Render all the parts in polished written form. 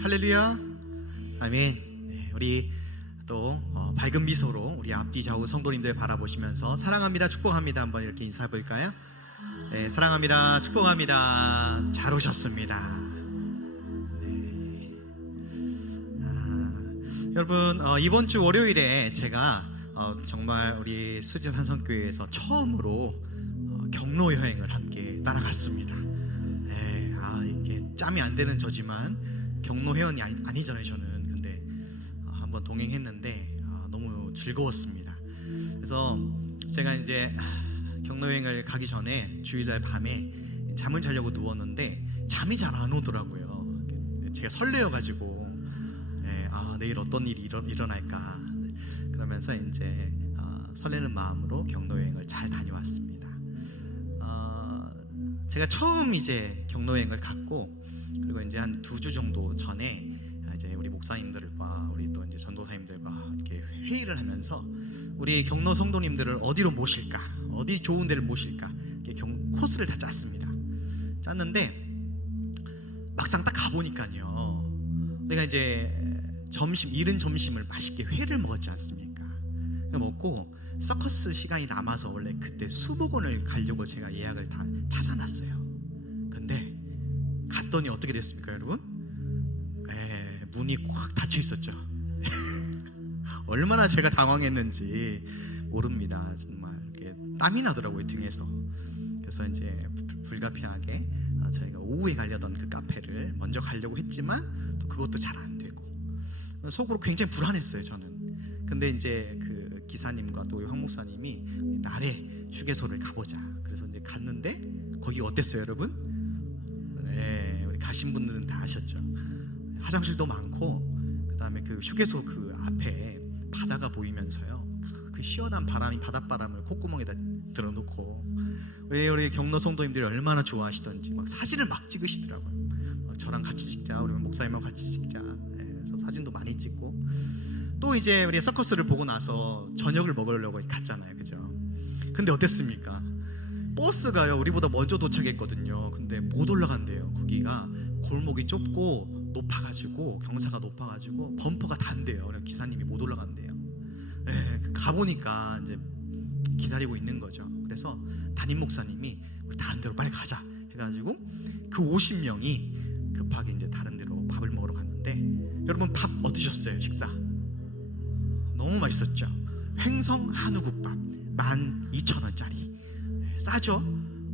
할렐루야. 아멘. 네, 우리 또 밝은 미소로 우리 앞뒤 좌우 성도님들 바라보시면서 사랑합니다, 축복합니다 한번 이렇게 인사해 볼까요? 네, 사랑합니다, 축복합니다. 잘 오셨습니다. 네. 여러분, 이번 주 월요일에 제가 정말 우리 수지 산성교회에서 처음으로 경로 여행을 함께 따라갔습니다. 네, 이게 짬이 안 되는 저지만 경로 회원이 아니잖아요 저는. 근데 한번 동행했는데 너무 즐거웠습니다. 그래서 제가 이제 경로 여행을 가기 전에 주일날 밤에 잠을 자려고 누웠는데 잠이 잘 안 오더라고요. 제가 설레어가지고 내일 어떤 일이 일어날까 그러면서 이제 설레는 마음으로 경로 여행을 잘 다녀왔습니다. 제가 처음 이제 경로 여행을 갔고, 그리고 이제 한 2주 정도 전에 이제 우리 목사님들과 우리 또 이제 전도사님들과 이렇게 회의를 하면서 우리 경로 성도님들을 어디로 모실까, 어디 좋은 데를 모실까 이렇게 코스를 다 짰습니다. 짰는데 막상 딱 가보니까요, 우리가 이제 이른 점심을 맛있게 회를 먹었지 않습니까? 먹고 서커스 시간이 남아서 원래 그때 수목원을 가려고 제가 예약을 다 찾아놨어요. 근데 갔더니 어떻게 됐습니까 여러분? 문이 꽉 닫혀 있었죠. 얼마나 제가 당황했는지 모릅니다. 정말 이렇게 땀이 나더라고요 등에서. 그래서 이제 불가피하게 저희가 오후에 가려던 그 카페를 먼저 가려고 했지만 또 그것도 잘 안 되고 속으로 굉장히 불안했어요 저는. 근데 이제 그 기사님과 또 황 목사님이 날에 휴게소를 가보자. 그래서 이제 갔는데 거기 어땠어요 여러분? 네, 우리 가신 분들은 다 아셨죠. 화장실도 많고, 그 다음에 그 휴게소 그 앞에 바다가 보이면서요, 그 시원한 바람이 바닷바람을 콧구멍에다 들어놓고 우리 경로 성도님들이 얼마나 좋아하시던지 막 사진을 막 찍으시더라고요. 저랑 같이 찍자, 우리 목사님하고 같이 찍자. 그래서 사진도 많이 찍고, 또 이제 우리 서커스를 보고 나서 저녁을 먹으려고 갔잖아요, 그죠? 근데 어땠습니까? 버스가요 우리보다 먼저 도착했거든요. 근데 못 올라간대요. 거기가 골목이 좁고 높아가지고, 경사가 높아가지고 범퍼가 단대요. 그래서 기사님이 못 올라간대요. 가보니까 이제 기다리고 있는 거죠. 그래서 담임 목사님이 우리 다른 데로 빨리 가자 해가지고 그 50명이 급하게 이제 다른 데로 밥을 먹으러 갔는데, 여러분 밥 어떠셨어요? 식사 너무 맛있었죠. 횡성 한우국밥 12,000원짜리. 싸죠?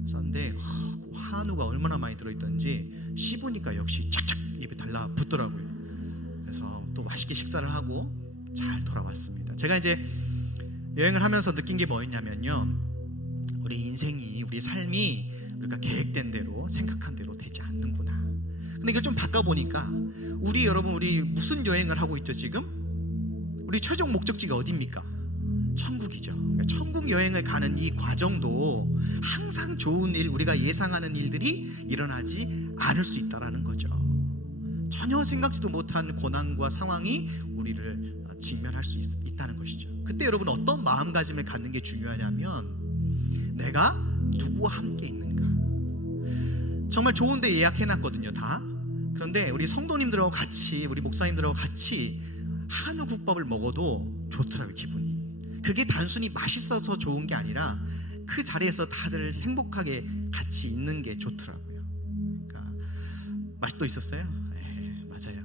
싼데 한우가 얼마나 많이 들어있던지 씹으니까 역시 착착 입에 달라붙더라고요. 그래서 또 맛있게 식사를 하고 잘 돌아왔습니다. 제가 이제 여행을 하면서 느낀 게 뭐였냐면요, 우리 인생이, 우리 삶이 우리가 계획된 대로 생각한 대로 되지 않는구나. 근데 이걸 좀 바꿔보니까 여러분 우리 무슨 여행을 하고 있죠 지금? 우리 최종 목적지가 어디입니까? 천국이죠. 그러니까 천국 여행을 가는 이 과정도 항상 좋은 일, 우리가 예상하는 일들이 일어나지 않을 수 있다는 거죠. 전혀 생각지도 못한 고난과 상황이 우리를 직면할 수 있다는 것이죠. 그때 여러분 어떤 마음가짐을 갖는 게 중요하냐면, 내가 누구와 함께 있는가. 정말 좋은 데 예약해놨거든요 다. 그런데 우리 성도님들하고 같이, 우리 목사님들하고 같이 한우국밥을 먹어도 좋더라고요 기분이. 그게 단순히 맛있어서 좋은 게 아니라 그 자리에서 다들 행복하게 같이 있는 게 좋더라고요. 그러니까 맛도 있었어요. 네, 맞아요.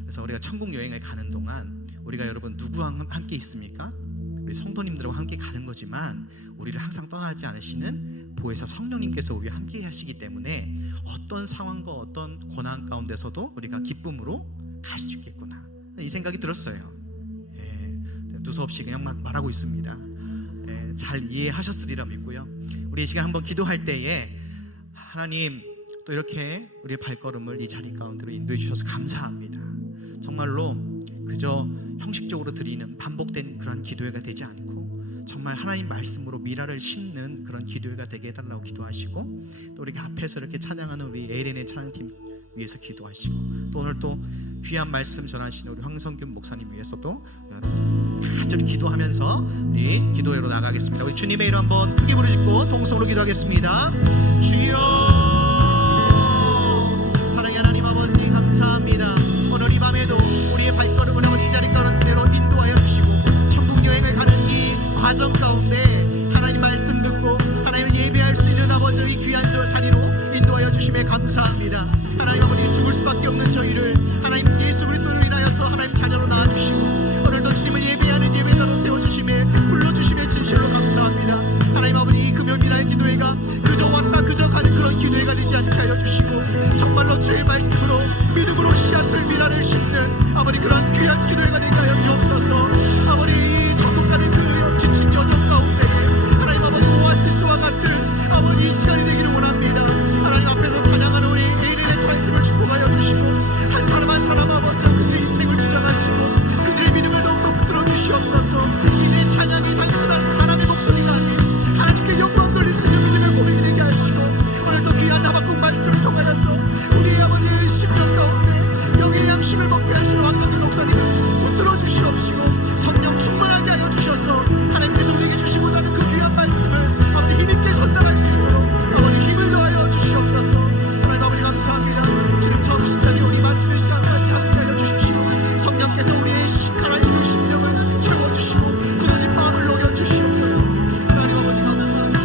그래서 우리가 천국 여행을 가는 동안 우리가 여러분 누구와 함께 있습니까? 우리 성도님들과 함께 가는 거지만 우리를 항상 떠나지 않으시는 보혜사 성령님께서 우리와 함께 하시기 때문에 어떤 상황과 어떤 고난 가운데서도 우리가 기쁨으로 갈 수 있겠구나, 이 생각이 들었어요. 두서없이 그냥 말하고 있습니다. 잘 이해하셨으리라 믿고요. 우리 이 시간 한번 기도할 때에 하나님 또 이렇게 우리의 발걸음을 이 자리 가운데로 인도해 주셔서 감사합니다. 정말로 그저 형식적으로 드리는 반복된 그런 기도회가 되지 않고 정말 하나님 말씀으로 미라를 심는 그런 기도회가 되게 해달라고 기도하시고, 또 우리 앞에서 이렇게 찬양하는 우리 ALN의 찬양팀 위해서 기도하시고, 또 오늘 또 귀한 말씀 전하시는 우리 황성균 목사님 위해서도 간절히 기도하면서 우리 기도회로 나가겠습니다. 우리 주님의 이름 한번 크게 부르짖고 동성으로 기도하겠습니다. 주여, 사랑의 하나님 아버지 감사합니다. 예수 그리스도를 인하여서 하나님 자녀로 낳아주시고 오늘도 주님을 예배하는 예배자로 세워주심에 불러주심에 진실로 감사합니다. 하나님 아버지, 이 금요일날의 기도회가 그저 왔다 그저 가는 그런 기도회가 되지 않게 하여 주시고 정말로 주의 말씀으로 믿음으로 씨앗을 미라를 심는 아버지 그런 귀한 기도회가 되게 하여 주옵소서. 아버지, 이 천국 가는 그 지친 여정 가운데 하나님 아버지 오아시스와 같은 아버지 이 시간이 되기를 원합니다. 하나님 앞에서 찬양하는 우리 애인의 찬양팀을 축복하여 주시고 한 사람 한 사람 아버지 그들의 인생을 주장하시고 그들의 믿음을 더욱더 붙들어 주시옵소서. 이들의 찬양이 단순한 사람의 목소리가 아닌 하나님께 영광 돌릴 수 있는 믿음의 고백이 되게 하시고 오늘도 귀한 하박국 말씀을 통하여서 우리 아버지의 심령 가운데 영의 양식을 먹게 하시는 왕건들 목사님을 붙들어 주시옵시고 성령 충만하게 하여 주셔서 하나님께서 우리에게 주시고자 하는 그 귀한 말씀을 아버지 힘있게 전달할 수 있도록 아버지 힘을 더하여 주시옵소서. 하나님 아버지 감사합니다. 지금 처음 시작이 우리 마치는 시간까지 함께 하여 주십시오. 성령께서 우리의 가라앉은 심령을 채워주시고 굳어진 마음을 녹여주시옵소서. 하나님 아버지 감사합니다.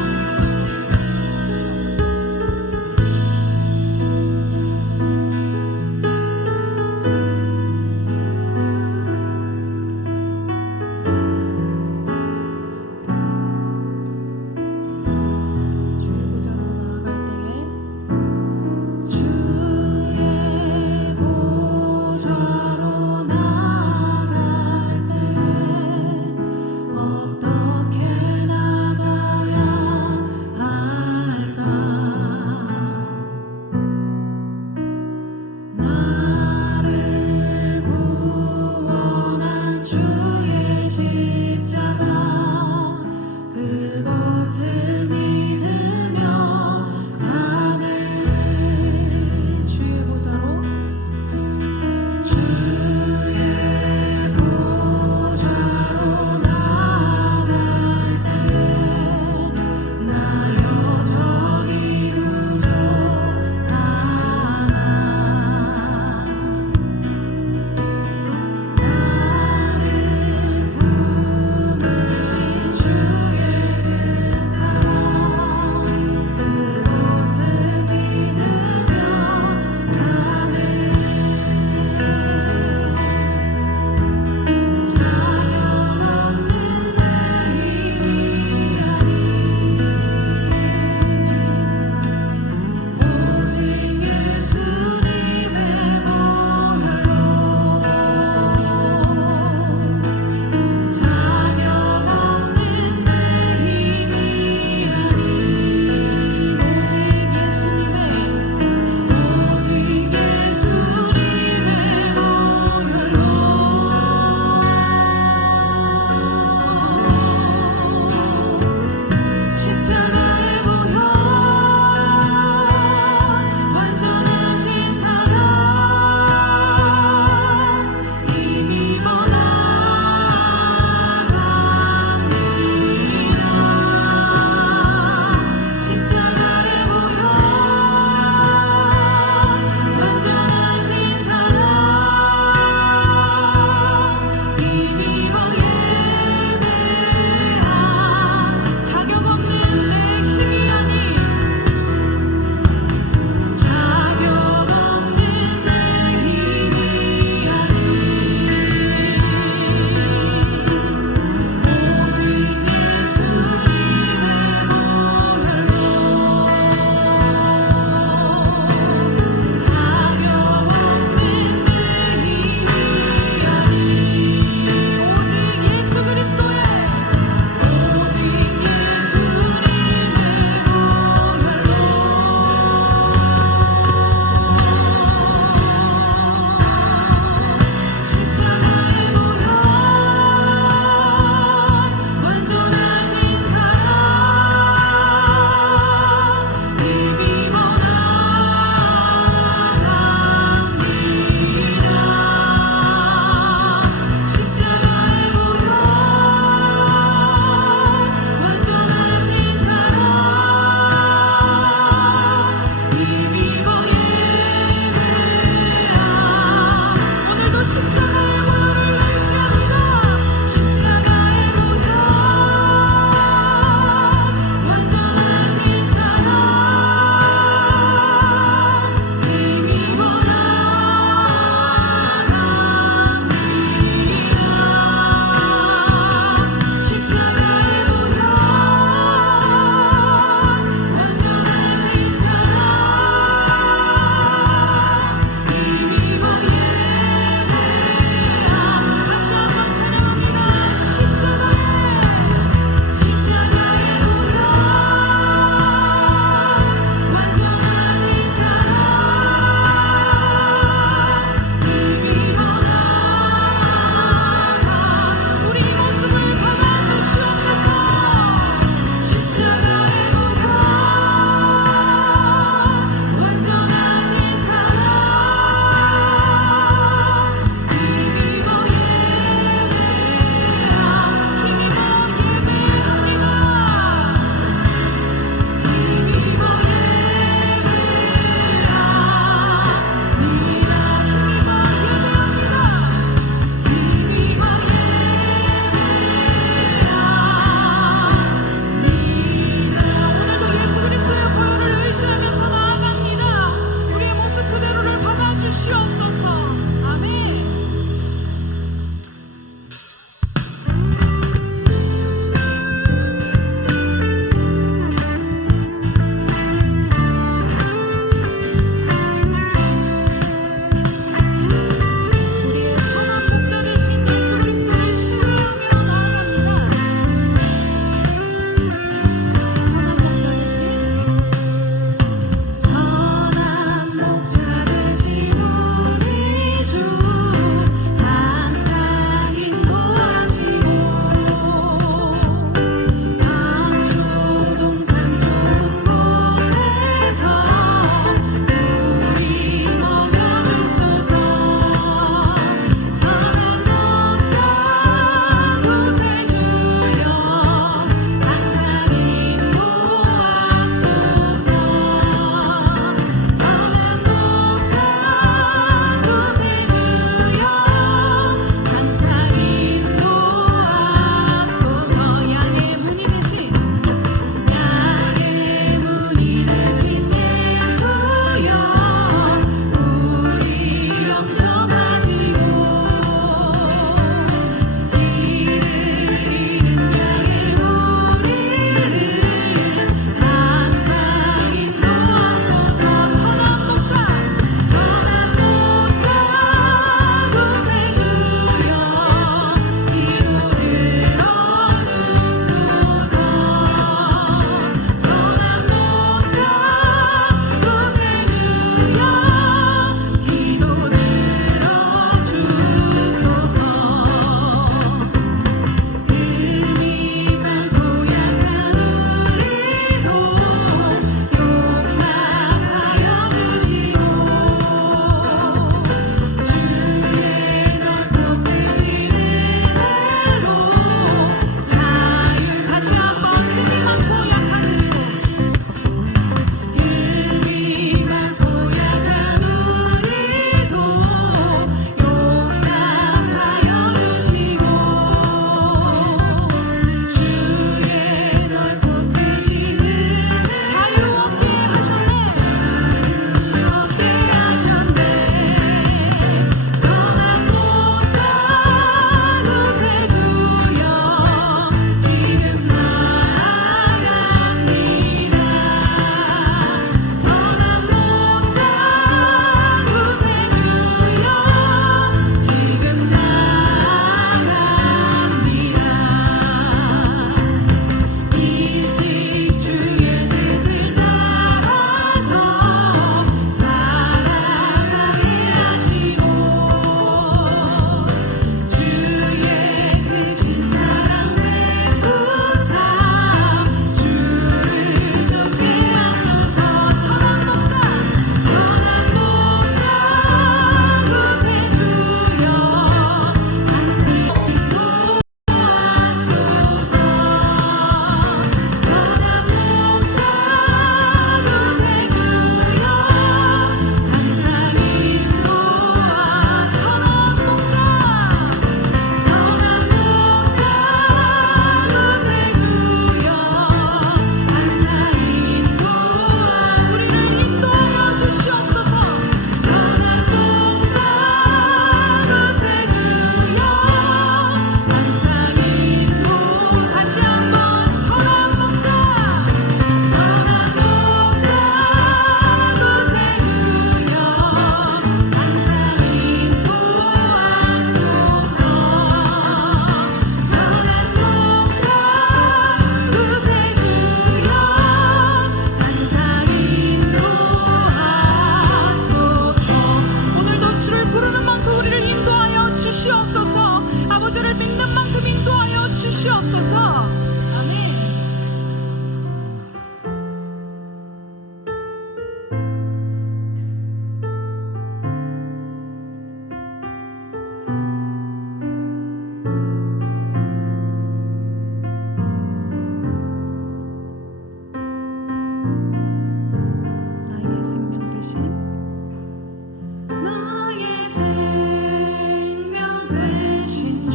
생명 되신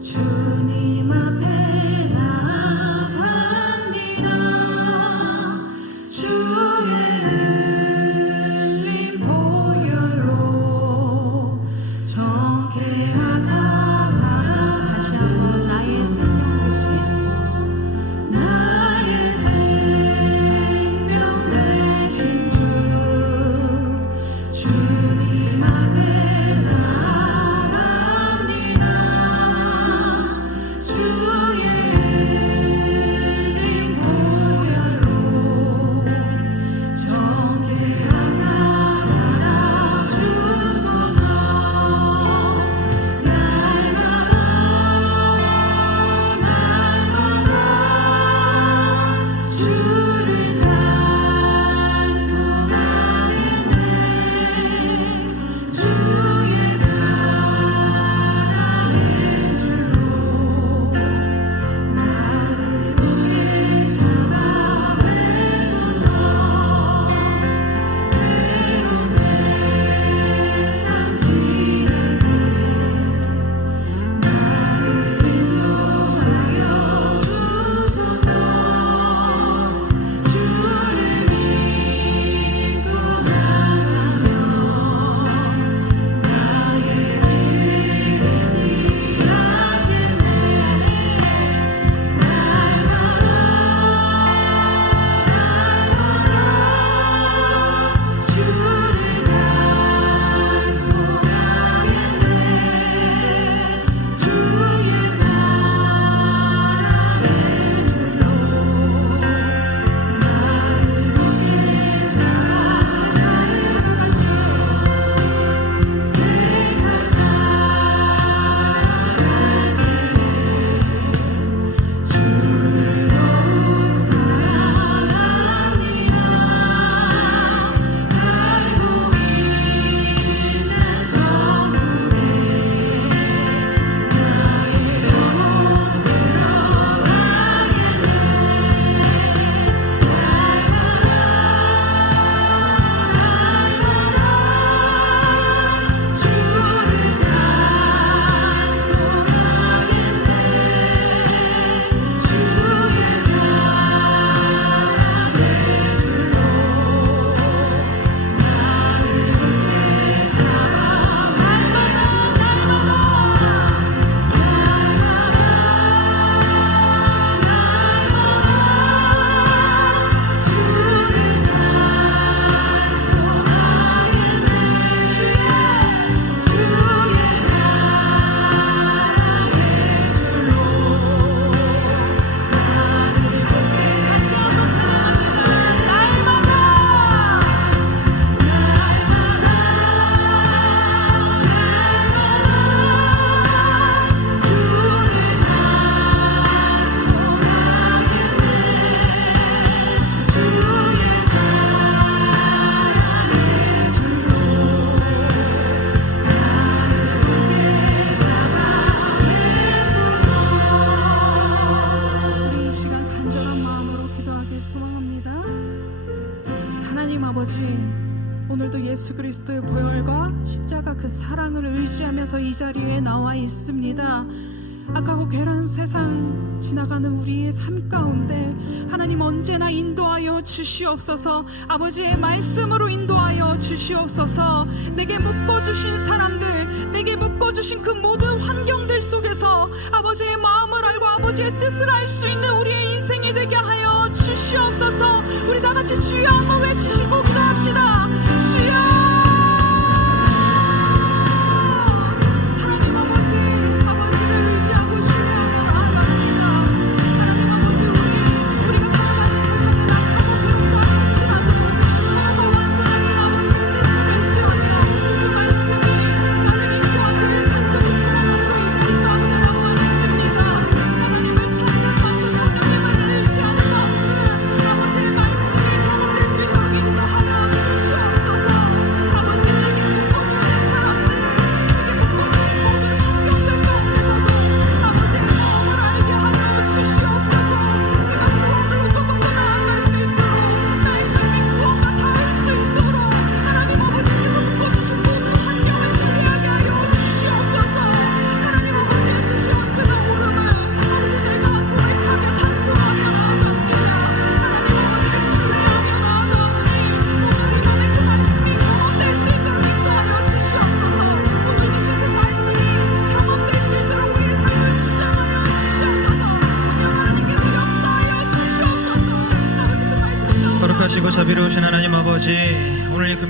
주님 앞에 나아갑니다. 주의 흘린 보혈로 정케하사 다시 한번 나의 생명 되신 주님 앞에 나아갑니다. 주의 흘린 보혈로 정케하사 받아주소서. 날마다 주를 찬송하겠네. 주의 사랑의 줄로 나를 굳게 잡아 매소서. 외로운 세상 지랄에 나를 인도하여 주소서. 주를 믿고 나가면 나의 길을 잃지 않겠네. 날마다 주를 찬송하겠네. 주의 사랑의 줄로 나를 굳게 잡아 세상 살아갈게. 주를 더욱 사랑하니라. 알고 있는 천국에 나의 영혼 들어가겠네. 날마다 주를 찬송하겠네. 주의 사랑의 줄로 나를 굳게 잡아 날마다 주를 찬송하겠네. 주의 사랑의 줄로 나를 굳게 다시 한번 찬양합니다. 날마다 주를 찬송하겠네. 주의 사랑의 줄로 나를 굳게 잡아 매소서. 우리 이 시간 간절한 마음으로 기도하길 소망합니다. 하나님 아버지, 오늘도 예수 그리스도의 보혈과 십자가 그 사랑을 의지하면서 이 자리에 나와 있습니다. 악하고 괴로운 세상 지나가는 우리의 삶 가운데 하나님 언제나 인도하여 주시옵소서. 아버지의 말씀으로 인도하여 주시옵소서. 내게 묶어주신 사람들, 내게 묶어주신 그 모든 환경들 속에서 아버지의 마음을 알고 아버지의 뜻을 알 수 있는 우리의 인생이 되게 하여 주시옵소서. 우리 다 같이 주여 한번 외치시고 기도합시다. 주여. 하나님 아버지, 아버지를 의지하고 신뢰하며 나아갑니다. 하나님 아버지, 우리가 살아가는 세상은 악하고 괴롭다 할지라도 선하고 완전하신 아버지의 뜻을 의지하며 그 말씀이 나를 인도하기를 간절히 소망함으로 이 자리 가운데 나와 있습니다. 하나님을 찾는 마음, 성령님을 의지하는 마음은 아버지의 말씀이 경험될 수 있도록 인도하여 주시옵소서.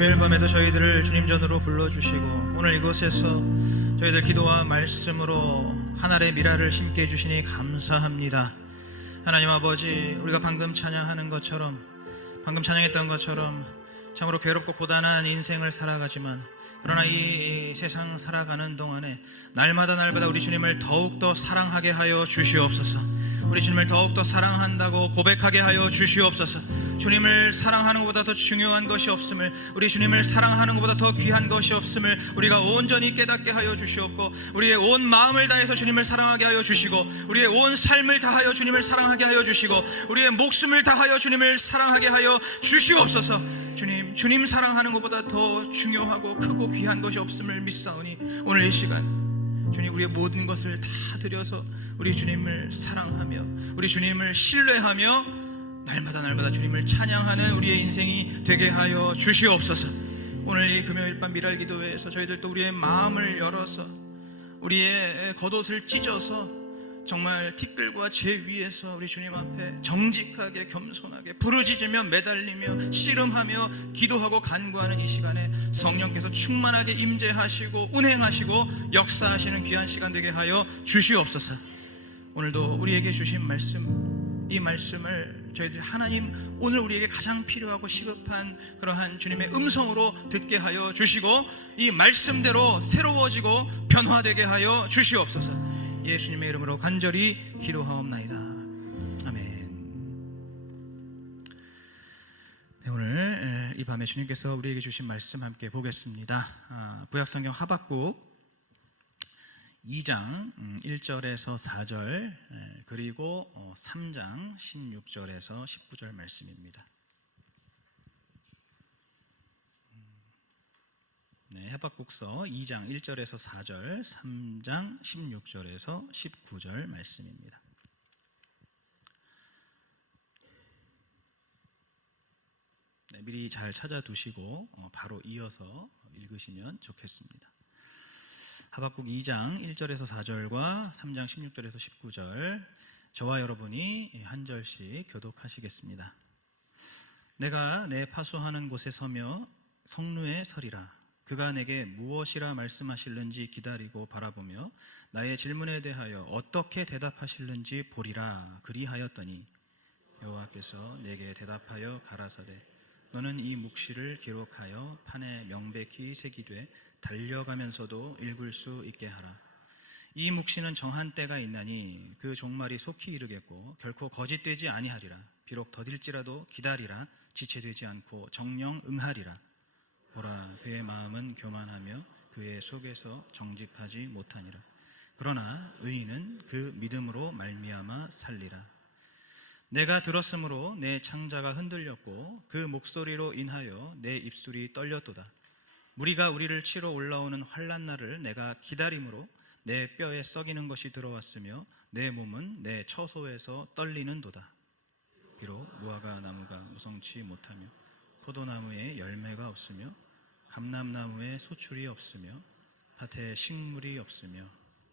금요일 밤에도 저희들을 주님 전으로 불러주시고 오늘 이곳에서 저희들 기도와 말씀으로 하늘의 미라를 심게 해주시니 감사합니다. 하나님 아버지, 우리가 방금 찬양하는 것처럼, 방금 찬양했던 것처럼 참으로 괴롭고 고단한 인생을 살아가지만, 그러나 이 세상 살아가는 동안에 날마다 우리 주님을 더욱더 사랑하게 하여 주시옵소서. 우리 주님을 더욱더 사랑한다고 고백하게 하여 주시옵소서. 주님을 사랑하는 것보다 더 중요한 것이 없음을, 우리 주님을 사랑하는 것보다 더 귀한 것이 없음을 우리가 온전히 깨닫게 하여 주시옵고, 우리의 온 마음을 다해서 주님을 사랑하게 하여 주시고, 우리의 온 삶을 다하여 주님을 사랑하게 하여 주시고, 우리의 목숨을 다하여 주님을 사랑하게 하여 주시옵소서. 주님 사랑하는 것보다 더 중요하고 크고 귀한 것이 없음을 믿사오니 오늘 이 시간 주님, 우리의 모든 것을 다 드려서 우리 주님을 사랑하며 우리 주님을 신뢰하며 날마다 주님을 찬양하는 우리의 인생이 되게 하여 주시옵소서. 오늘 이 금요일 밤 미랄 기도회에서 저희들도 우리의 마음을 열어서 우리의 겉옷을 찢어서 정말 티끌과 재 위에서 우리 주님 앞에 정직하게 겸손하게 부르짖으며 매달리며 씨름하며 기도하고 간구하는 이 시간에 성령께서 충만하게 임재하시고 운행하시고 역사하시는 귀한 시간 되게 하여 주시옵소서. 오늘도 우리에게 주신 말씀, 이 말씀을 저희들 하나님 오늘 우리에게 가장 필요하고 시급한 그러한 주님의 음성으로 듣게 하여 주시고 이 말씀대로 새로워지고 변화되게 하여 주시옵소서. 예수님의 이름으로 간절히 기도하옵나이다. 아멘. 네, 오늘 이 밤에 주님께서 우리에게 주신 말씀 함께 보겠습니다. 구약성경 하박국 2장 1절에서 4절 그리고 3장 16절에서 19절 말씀입니다. 네, 하박국서 2장 1절에서 4절, 3장 16절에서 19절 말씀입니다. 네, 미리 잘 찾아두시고 바로 이어서 읽으시면 좋겠습니다. 하박국 2장 1절에서 4절과 3장 16절에서 19절, 저와 여러분이 한 절씩 교독하시겠습니다. 내가 내 파수하는 곳에 서며 성루에 서리라. 그가 내게 무엇이라 말씀하실는지 기다리고 바라보며 나의 질문에 대하여 어떻게 대답하실는지 보리라. 그리하였더니 여호와께서 내게 대답하여 가라사대, 너는 이 묵시를 기록하여 판에 명백히 새기되 달려가면서도 읽을 수 있게 하라. 이 묵시는 정한 때가 있나니 그 종말이 속히 이르겠고 결코 거짓되지 아니하리라. 비록 더딜지라도 기다리라. 지체되지 않고 정령 응하리라. 보라, 그의 마음은 교만하며 그의 속에서 정직하지 못하니라. 그러나 의인은 그 믿음으로 말미암아 살리라. 내가 들었으므로 내 창자가 흔들렸고 그 목소리로 인하여 내 입술이 떨렸도다. 무리가 우리를 치러 올라오는 환난 날을 내가 기다림으로 내 뼈에 썩이는 것이 들어왔으며 내 몸은 내 처소에서 떨리는도다. 비록 무화과 나무가 무성치 못하며 포도나무에 열매가 없으며 감람나무에 소출이 없으며 밭에 식물이 없으며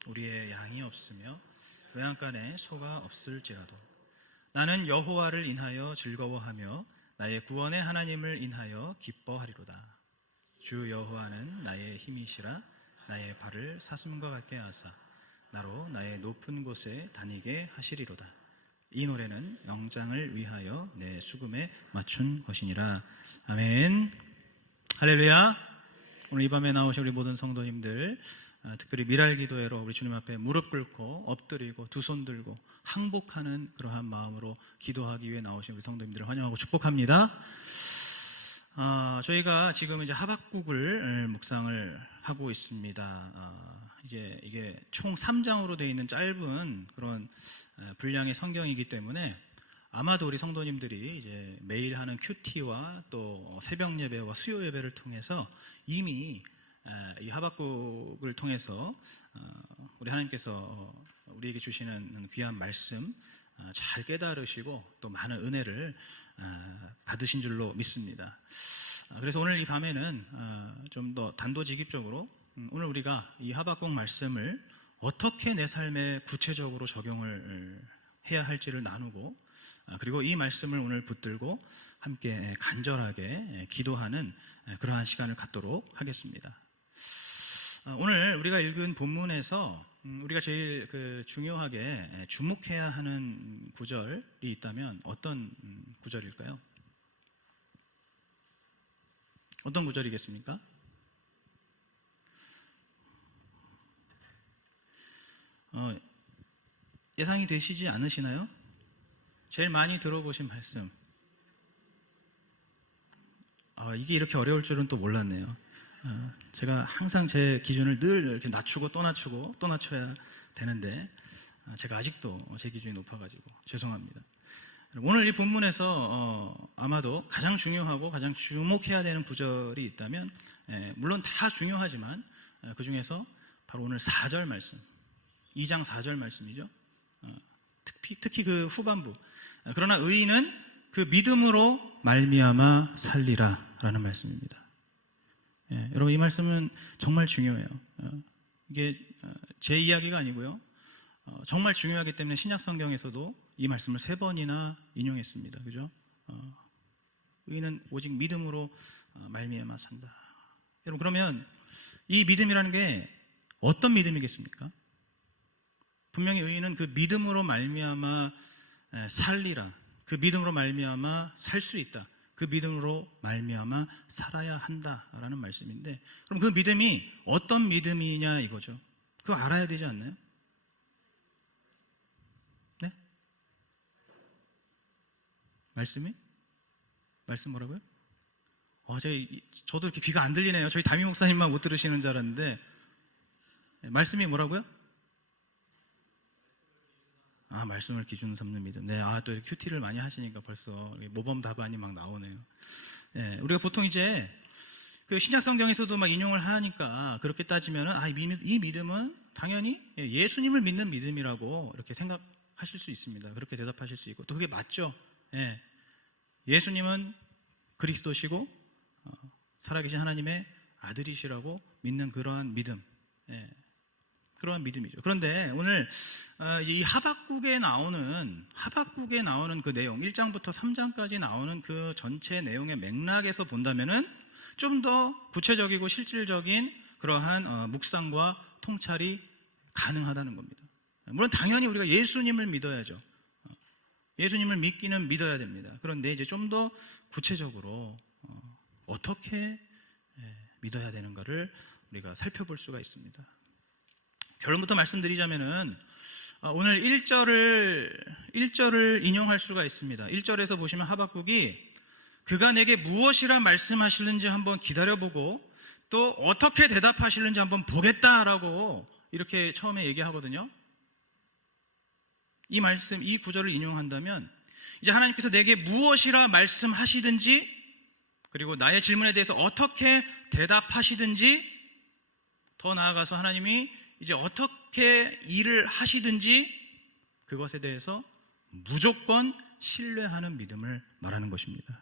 우리의 양이 없으며 외양간에 소가 없을지라도 나는 여호와를 인하여 즐거워하며 나의 구원의 하나님을 인하여 기뻐하리로다. 주 여호와는 나의 힘이시라. 나의 발을 사슴과 같게 하사 나로 나의 높은 곳에 다니게 하시리로다. 이 노래는 영장을 위하여 내 수금에 맞춘 것이니라. 아멘. 할렐루야. 오늘 이 밤에 나오신 우리 모든 성도님들, 특별히 미랄 기도회로 우리 주님 앞에 무릎 꿇고 엎드리고 두 손 들고 항복하는 그러한 마음으로 기도하기 위해 나오신 우리 성도님들을 환영하고 축복합니다. 저희가 지금 이제 하박국을 묵상을 하고 있습니다. 이제 이게 총 3장으로 되어 있는 짧은 그런 분량의 성경이기 때문에 아마도 우리 성도님들이 이제 매일 하는 큐티와 또 새벽 예배와 수요 예배를 통해서 이미 이 하박국을 통해서 우리 하나님께서 우리에게 주시는 귀한 말씀 잘 깨달으시고 또 많은 은혜를 받으신 줄로 믿습니다. 그래서 오늘 이 밤에는 좀 더 단도직입적으로 오늘 우리가 이 하박국 말씀을 어떻게 내 삶에 구체적으로 적용을 해야 할지를 나누고 그리고 이 말씀을 오늘 붙들고 함께 간절하게 기도하는 그러한 시간을 갖도록 하겠습니다. 오늘 우리가 읽은 본문에서 우리가 제일 중요하게 주목해야 하는 구절이 있다면 어떤 구절일까요? 어떤 구절이겠습니까? 예상이 되시지 않으시나요? 제일 많이 들어보신 말씀. 이게 이렇게 어려울 줄은 또 몰랐네요. 제가 항상 제 기준을 늘 이렇게 낮추고 또 낮추고 또 낮춰야 되는데 제가 아직도 제 기준이 높아가지고 죄송합니다. 오늘 이 본문에서 아마도 가장 중요하고 가장 주목해야 되는 구절이 있다면, 물론 다 중요하지만 그 중에서 바로 오늘 4절 말씀, 2장 4절 말씀이죠. 특히 그 후반부. 그러나 의인은 그 믿음으로 말미암아 살리라 라는 말씀입니다. 여러분, 이 말씀은 정말 중요해요. 이게 제 이야기가 아니고요, 정말 중요하기 때문에 신약 성경에서도 이 말씀을 3번이나 인용했습니다. 그죠? 의인은 오직 믿음으로 말미암아 산다. 여러분, 그러면 이 믿음이라는 게 어떤 믿음이겠습니까? 분명히 의인은 그 믿음으로 말미암아 살리라, 그 믿음으로 말미암아 살 수 있다, 그 믿음으로 말미암아 살아야 한다라는 말씀인데, 그럼 그 믿음이 어떤 믿음이냐 이거죠. 그거 알아야 되지 않나요? 네? 말씀이? 말씀 뭐라고요? 저도 이렇게 귀가 안 들리네요. 저희 담임 목사님만 못 들으시는 줄 알았는데, 말씀이 뭐라고요? 말씀을 기준 삼는 믿음. 네, 또 큐티를 많이 하시니까 벌써 모범 답안이 막 나오네요. 네, 우리가 보통 이제 그 신약 성경에서도 막 인용을 하니까 그렇게 따지면은 이 믿음은 당연히 예수님을 믿는 믿음이라고 이렇게 생각하실 수 있습니다. 그렇게 대답하실 수 있고, 또 그게 맞죠. 예. 예수님은 그리스도시고 살아계신 하나님의 아들이시라고 믿는 그러한 믿음. 예. 그런 믿음이죠. 그런데 오늘 이 하박국에 나오는 그 내용, 1장부터 3장까지 나오는 그 전체 내용의 맥락에서 본다면은 좀 더 구체적이고 실질적인 그러한 묵상과 통찰이 가능하다는 겁니다. 물론 당연히 우리가 예수님을 믿어야죠. 예수님을 믿기는 믿어야 됩니다. 그런데 이제 좀 더 구체적으로 어떻게 믿어야 되는가를 우리가 살펴볼 수가 있습니다. 결론부터 말씀드리자면은 오늘 1절을 인용할 수가 있습니다. 1절에서 보시면 하박국이 그가 내게 무엇이라 말씀하시는지 한번 기다려보고 또 어떻게 대답하시는지 한번 보겠다라고 이렇게 처음에 얘기하거든요. 이 말씀, 이 구절을 인용한다면 이제 하나님께서 내게 무엇이라 말씀하시든지, 그리고 나의 질문에 대해서 어떻게 대답하시든지, 더 나아가서 하나님이 이제 어떻게 일을 하시든지 그것에 대해서 무조건 신뢰하는 믿음을 말하는 것입니다.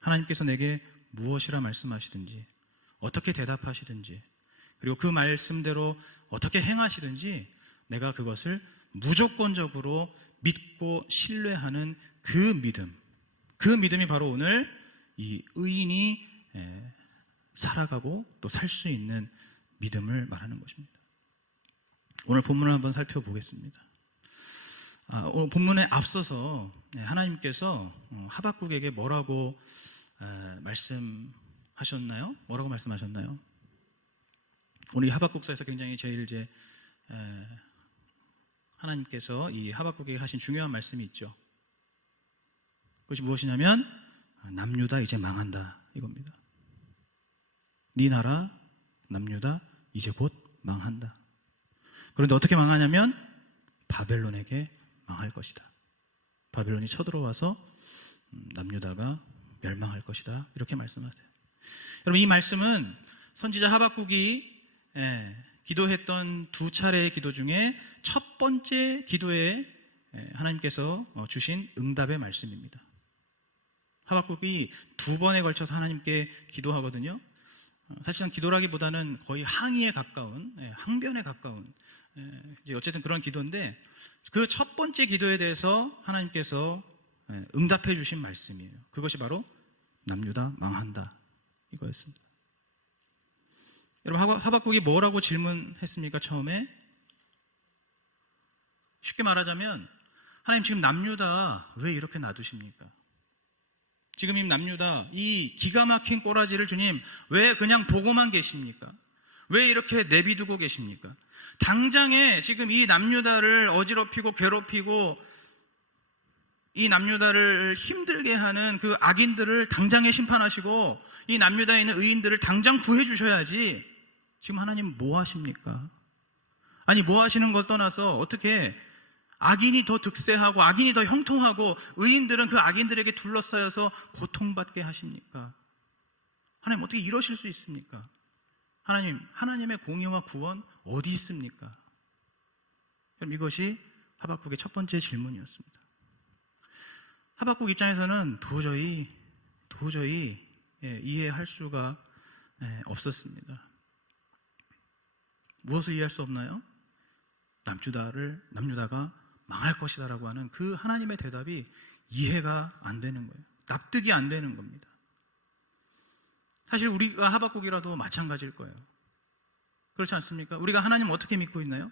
하나님께서 내게 무엇이라 말씀하시든지, 어떻게 대답하시든지, 그리고 그 말씀대로 어떻게 행하시든지 내가 그것을 무조건적으로 믿고 신뢰하는 그 믿음이 바로 오늘 이 의인이 살아가고 또 살 수 있는 믿음을 말하는 것입니다. 오늘 본문을 한번 살펴보겠습니다. 오늘 본문에 앞서서 하나님께서 하박국에게 뭐라고 말씀하셨나요? 뭐라고 말씀하셨나요? 오늘 이 하박국서에서 굉장히 제일 하나님께서 이 하박국에게 하신 중요한 말씀이 있죠. 그것이 무엇이냐면 남유다 이제 망한다 이겁니다. 네 나라 남유다 이제 곧 망한다. 그런데 어떻게 망하냐면 바벨론에게 망할 것이다. 바벨론이 쳐들어와서 남유다가 멸망할 것이다. 이렇게 말씀하세요. 여러분, 이 말씀은 선지자 하박국이 기도했던 2차례의 기도 중에 첫 번째 기도에 하나님께서 주신 응답의 말씀입니다. 하박국이 2번에 걸쳐서 하나님께 기도하거든요. 사실은 기도라기보다는 거의 항의에 가까운, 항변에 가까운, 이제 어쨌든 그런 기도인데, 그 첫 번째 기도에 대해서 하나님께서 응답해 주신 말씀이에요. 그것이 바로 남유다 망한다 이거였습니다. 여러분, 하박국이 뭐라고 질문했습니까? 처음에 쉽게 말하자면, 하나님 지금 남유다 왜 이렇게 놔두십니까? 지금 이 남유다, 이 기가 막힌 꼬라지를 주님 왜 그냥 보고만 계십니까? 왜 이렇게 내비두고 계십니까? 당장에 지금 이 남유다를 어지럽히고 괴롭히고 이 남유다를 힘들게 하는 그 악인들을 당장에 심판하시고 이 남유다에 있는 의인들을 당장 구해 주셔야지, 지금 하나님 뭐 하십니까? 아니, 뭐 하시는 걸 떠나서 어떻게 악인이 더 득세하고 악인이 더 형통하고 의인들은 그 악인들에게 둘러싸여서 고통받게 하십니까? 하나님 어떻게 이러실 수 있습니까? 하나님의 공의와 구원 어디 있습니까? 그럼 이것이 하박국의 첫 번째 질문이었습니다. 하박국 입장에서는 도저히 이해할 수가 없었습니다. 무엇을 이해할 수 없나요? 남유다가 망할 것이다라고 하는 그 하나님의 대답이 이해가 안 되는 거예요. 납득이 안 되는 겁니다. 사실 우리가 하박국이라도 마찬가지일 거예요. 그렇지 않습니까? 우리가 하나님 어떻게 믿고 있나요?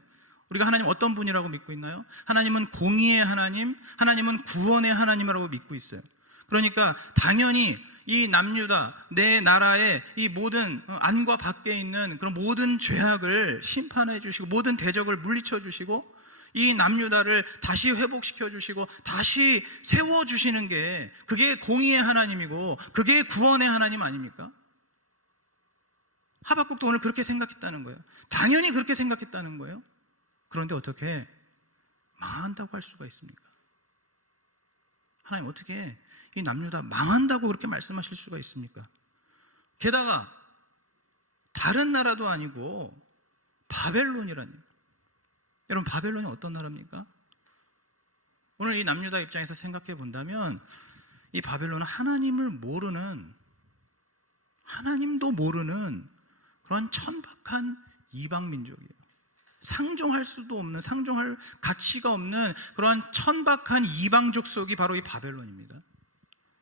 우리가 하나님 어떤 분이라고 믿고 있나요? 하나님은 공의의 하나님, 하나님은 구원의 하나님이라고 믿고 있어요. 그러니까 당연히 이 남유다, 내 나라의 이 모든 안과 밖에 있는 그런 모든 죄악을 심판해 주시고 모든 대적을 물리쳐 주시고 이 남유다를 다시 회복시켜 주시고 다시 세워 주시는 게, 그게 공의의 하나님이고 그게 구원의 하나님 아닙니까? 하박국도 오늘 그렇게 생각했다는 거예요. 당연히 그렇게 생각했다는 거예요. 그런데 어떻게 망한다고 할 수가 있습니까? 하나님 어떻게 이 남유다 망한다고 그렇게 말씀하실 수가 있습니까? 게다가 다른 나라도 아니고 바벨론이라니. 여러분, 바벨론이 어떤 나라입니까? 오늘 이 남유다 입장에서 생각해 본다면 이 바벨론은 하나님도 모르는 그런 천박한 이방 민족이에요. 상종할 수도 없는, 상종할 가치가 없는 그러한 천박한 이방 족속이 바로 이 바벨론입니다.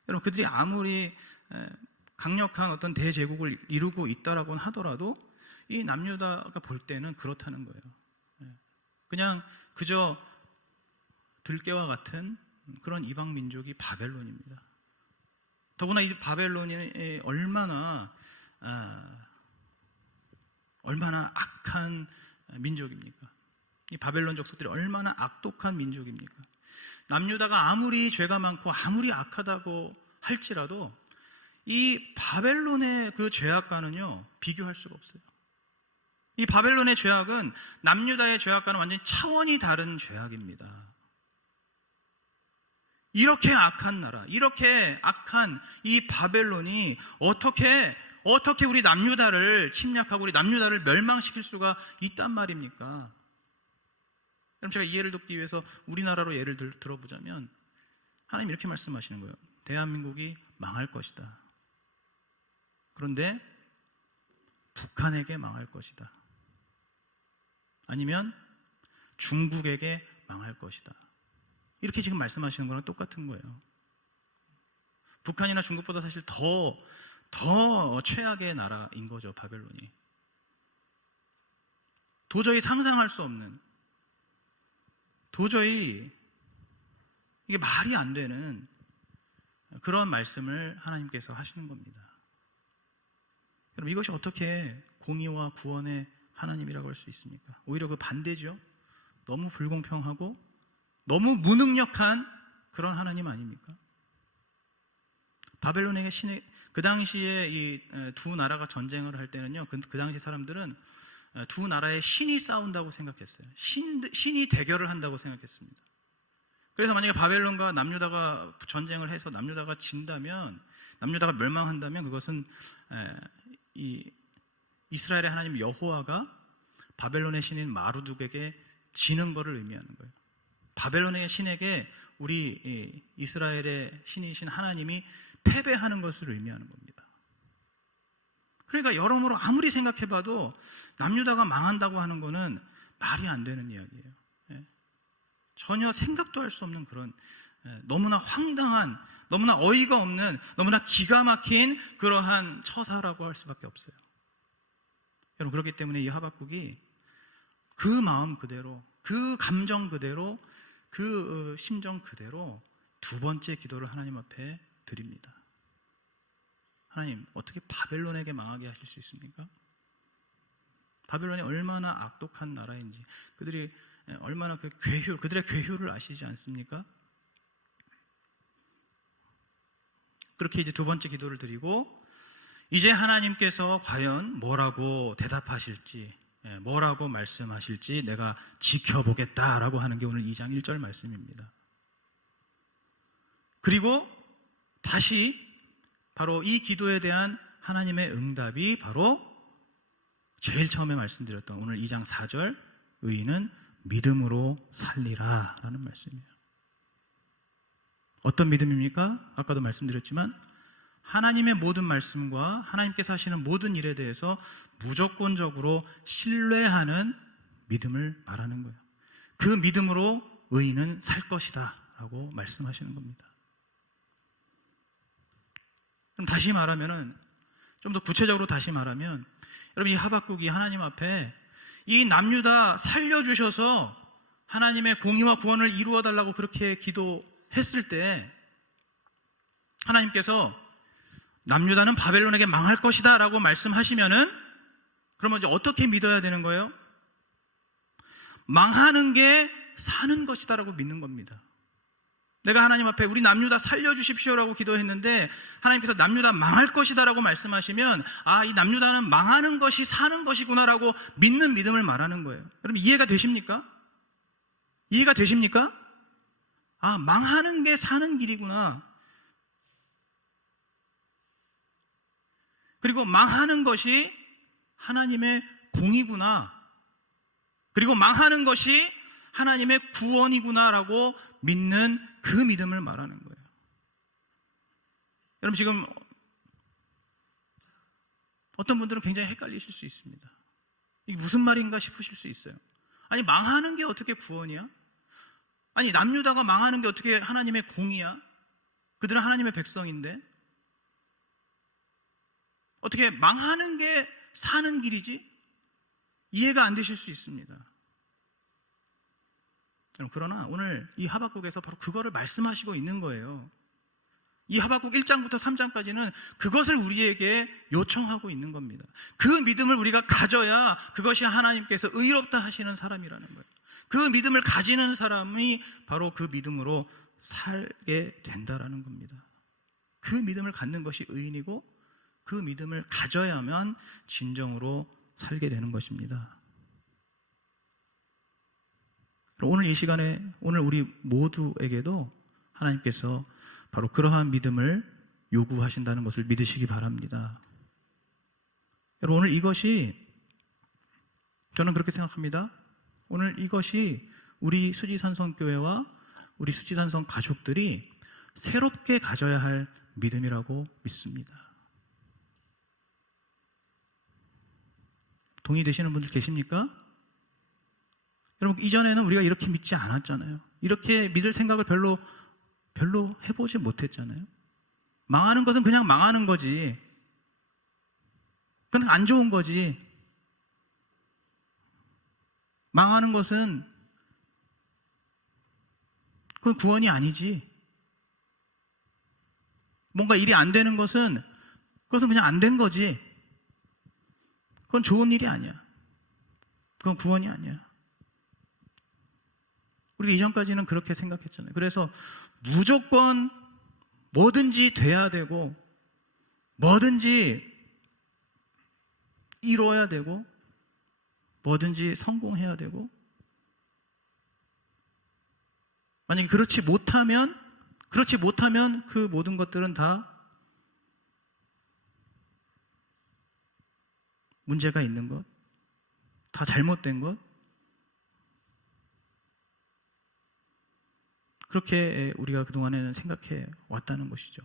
여러분, 그들이 아무리 강력한 어떤 대제국을 이루고 있다라고 하더라도 이 남유다가 볼 때는 그렇다는 거예요. 그냥 그저 들깨와 같은 그런 이방 민족이 바벨론입니다. 더구나 이 바벨론이 얼마나 악한 민족입니까? 이 바벨론 족속들이 얼마나 악독한 민족입니까? 남유다가 아무리 죄가 많고 아무리 악하다고 할지라도 이 바벨론의 그 죄악과는요 비교할 수가 없어요. 이 바벨론의 죄악은 남유다의 죄악과는 완전히 차원이 다른 죄악입니다. 이렇게 악한 나라, 이렇게 악한 이 바벨론이 어떻게 우리 남유다를 침략하고 우리 남유다를 멸망시킬 수가 있단 말입니까? 그럼 제가 이 예를 듣기 위해서 우리나라로 예를 들어보자면, 하나님 이렇게 말씀하시는 거예요. 대한민국이 망할 것이다. 그런데 북한에게 망할 것이다. 아니면 중국에게 망할 것이다. 이렇게 지금 말씀하시는 거랑 똑같은 거예요. 북한이나 중국보다 사실 더 최악의 나라인 거죠, 바벨론이. 도저히 상상할 수 없는, 도저히 이게 말이 안 되는 그런 말씀을 하나님께서 하시는 겁니다. 여러분, 이것이 어떻게 공의와 구원의 하나님이라고 할 수 있습니까? 오히려 그 반대죠. 너무 불공평하고 너무 무능력한 그런 하나님 아닙니까? 바벨론에게 그 당시에 이 두 나라가 전쟁을 할 때는요, 그 당시 사람들은 두 나라의 신이 싸운다고 생각했어요. 신이 대결을 한다고 생각했습니다. 그래서 만약에 바벨론과 남유다가 전쟁을 해서 남유다가 진다면, 남유다가 멸망한다면 그것은 이 이스라엘의 하나님 여호와가 바벨론의 신인 마르둑에게 지는 것을 의미하는 거예요. 바벨론의 신에게 우리 이스라엘의 신이신 하나님이 패배하는 것을 의미하는 겁니다. 그러니까 여러모로 아무리 생각해봐도 남유다가 망한다고 하는 거는 말이 안 되는 이야기예요. 예. 전혀 생각도 할 수 없는 그런 너무나 황당한, 너무나 어이가 없는, 너무나 기가 막힌 그러한 처사라고 할 수밖에 없어요. 여러분, 그렇기 때문에 이 하박국이 그 마음 그대로, 그 감정 그대로, 그 심정 그대로 두 번째 기도를 하나님 앞에 드립니다. 하나님, 어떻게 바벨론에게 망하게 하실 수 있습니까? 바벨론이 얼마나 악독한 나라인지, 그들이 얼마나 그들의 괴효를 아시지 않습니까? 그렇게 이제 두 번째 기도를 드리고, 이제 하나님께서 과연 뭐라고 대답하실지, 뭐라고 말씀하실지 내가 지켜보겠다라고 하는 게 오늘 2장 1절 말씀입니다. 그리고 다시 바로 이 기도에 대한 하나님의 응답이 바로 제일 처음에 말씀드렸던 오늘 2장 4절, 의인은 믿음으로 살리라 라는 말씀이에요. 어떤 믿음입니까? 아까도 말씀드렸지만 하나님의 모든 말씀과 하나님께서 하시는 모든 일에 대해서 무조건적으로 신뢰하는 믿음을 말하는 거예요. 그 믿음으로 의인은 살 것이다 라고 말씀하시는 겁니다. 그럼 다시 말하면은, 좀 더 구체적으로 다시 말하면, 여러분, 이 하박국이 하나님 앞에 이 남유다 살려주셔서 하나님의 공의와 구원을 이루어 달라고 그렇게 기도했을 때 하나님께서 남유다는 바벨론에게 망할 것이다 라고 말씀하시면은, 그러면 이제 어떻게 믿어야 되는 거예요? 망하는 게 사는 것이다 라고 믿는 겁니다. 내가 하나님 앞에 우리 남유다 살려주십시오라고 기도했는데 하나님께서 남유다 망할 것이다 라고 말씀하시면, 아, 이 남유다는 망하는 것이 사는 것이구나 라고 믿는 믿음을 말하는 거예요. 여러분, 이해가 되십니까? 이해가 되십니까? 아, 망하는 게 사는 길이구나. 그리고 망하는 것이 하나님의 공이구나. 그리고 망하는 것이 하나님의 구원이구나라고 믿는 그 믿음을 말하는 거예요. 여러분, 지금 어떤 분들은 굉장히 헷갈리실 수 있습니다. 이게 무슨 말인가 싶으실 수 있어요. 아니, 망하는 게 어떻게 구원이야? 아니, 남유다가 망하는 게 어떻게 하나님의 공이야? 그들은 하나님의 백성인데 어떻게 망하는 게 사는 길이지? 이해가 안 되실 수 있습니다. 그러나 오늘 이 하박국에서 바로 그거를 말씀하시고 있는 거예요. 이 하박국 1장부터 3장까지는 그것을 우리에게 요청하고 있는 겁니다. 그 믿음을 우리가 가져야 그것이 하나님께서 의롭다 하시는 사람이라는 거예요. 그 믿음을 가지는 사람이 바로 그 믿음으로 살게 된다라는 겁니다. 그 믿음을 갖는 것이 의인이고 그 믿음을 가져야만 진정으로 살게 되는 것입니다. 오늘 이 시간에 오늘 우리 모두에게도 하나님께서 바로 그러한 믿음을 요구하신다는 것을 믿으시기 바랍니다. 여러분, 오늘 이것이, 저는 그렇게 생각합니다. 오늘 이것이 우리 수지산성교회와 우리 수지산성 가족들이 새롭게 가져야 할 믿음이라고 믿습니다. 동의되시는 분들 계십니까? 여러분, 이전에는 우리가 이렇게 믿지 않았잖아요. 이렇게 믿을 생각을 별로 해보지 못했잖아요. 망하는 것은 그냥 망하는 거지. 그냥 안 좋은 거지. 망하는 것은 그건 구원이 아니지. 뭔가 일이 안 되는 것은 그것은 그냥 안 된 거지. 그건 좋은 일이 아니야. 그건 구원이 아니야. 우리가 이전까지는 그렇게 생각했잖아요. 그래서 무조건 뭐든지 돼야 되고 뭐든지 이뤄야 되고 뭐든지 성공해야 되고, 만약에 그렇지 못하면 그 모든 것들은 다 문제가 있는 것, 다 잘못된 것, 그렇게 우리가 그동안에는 생각해 왔다는 것이죠.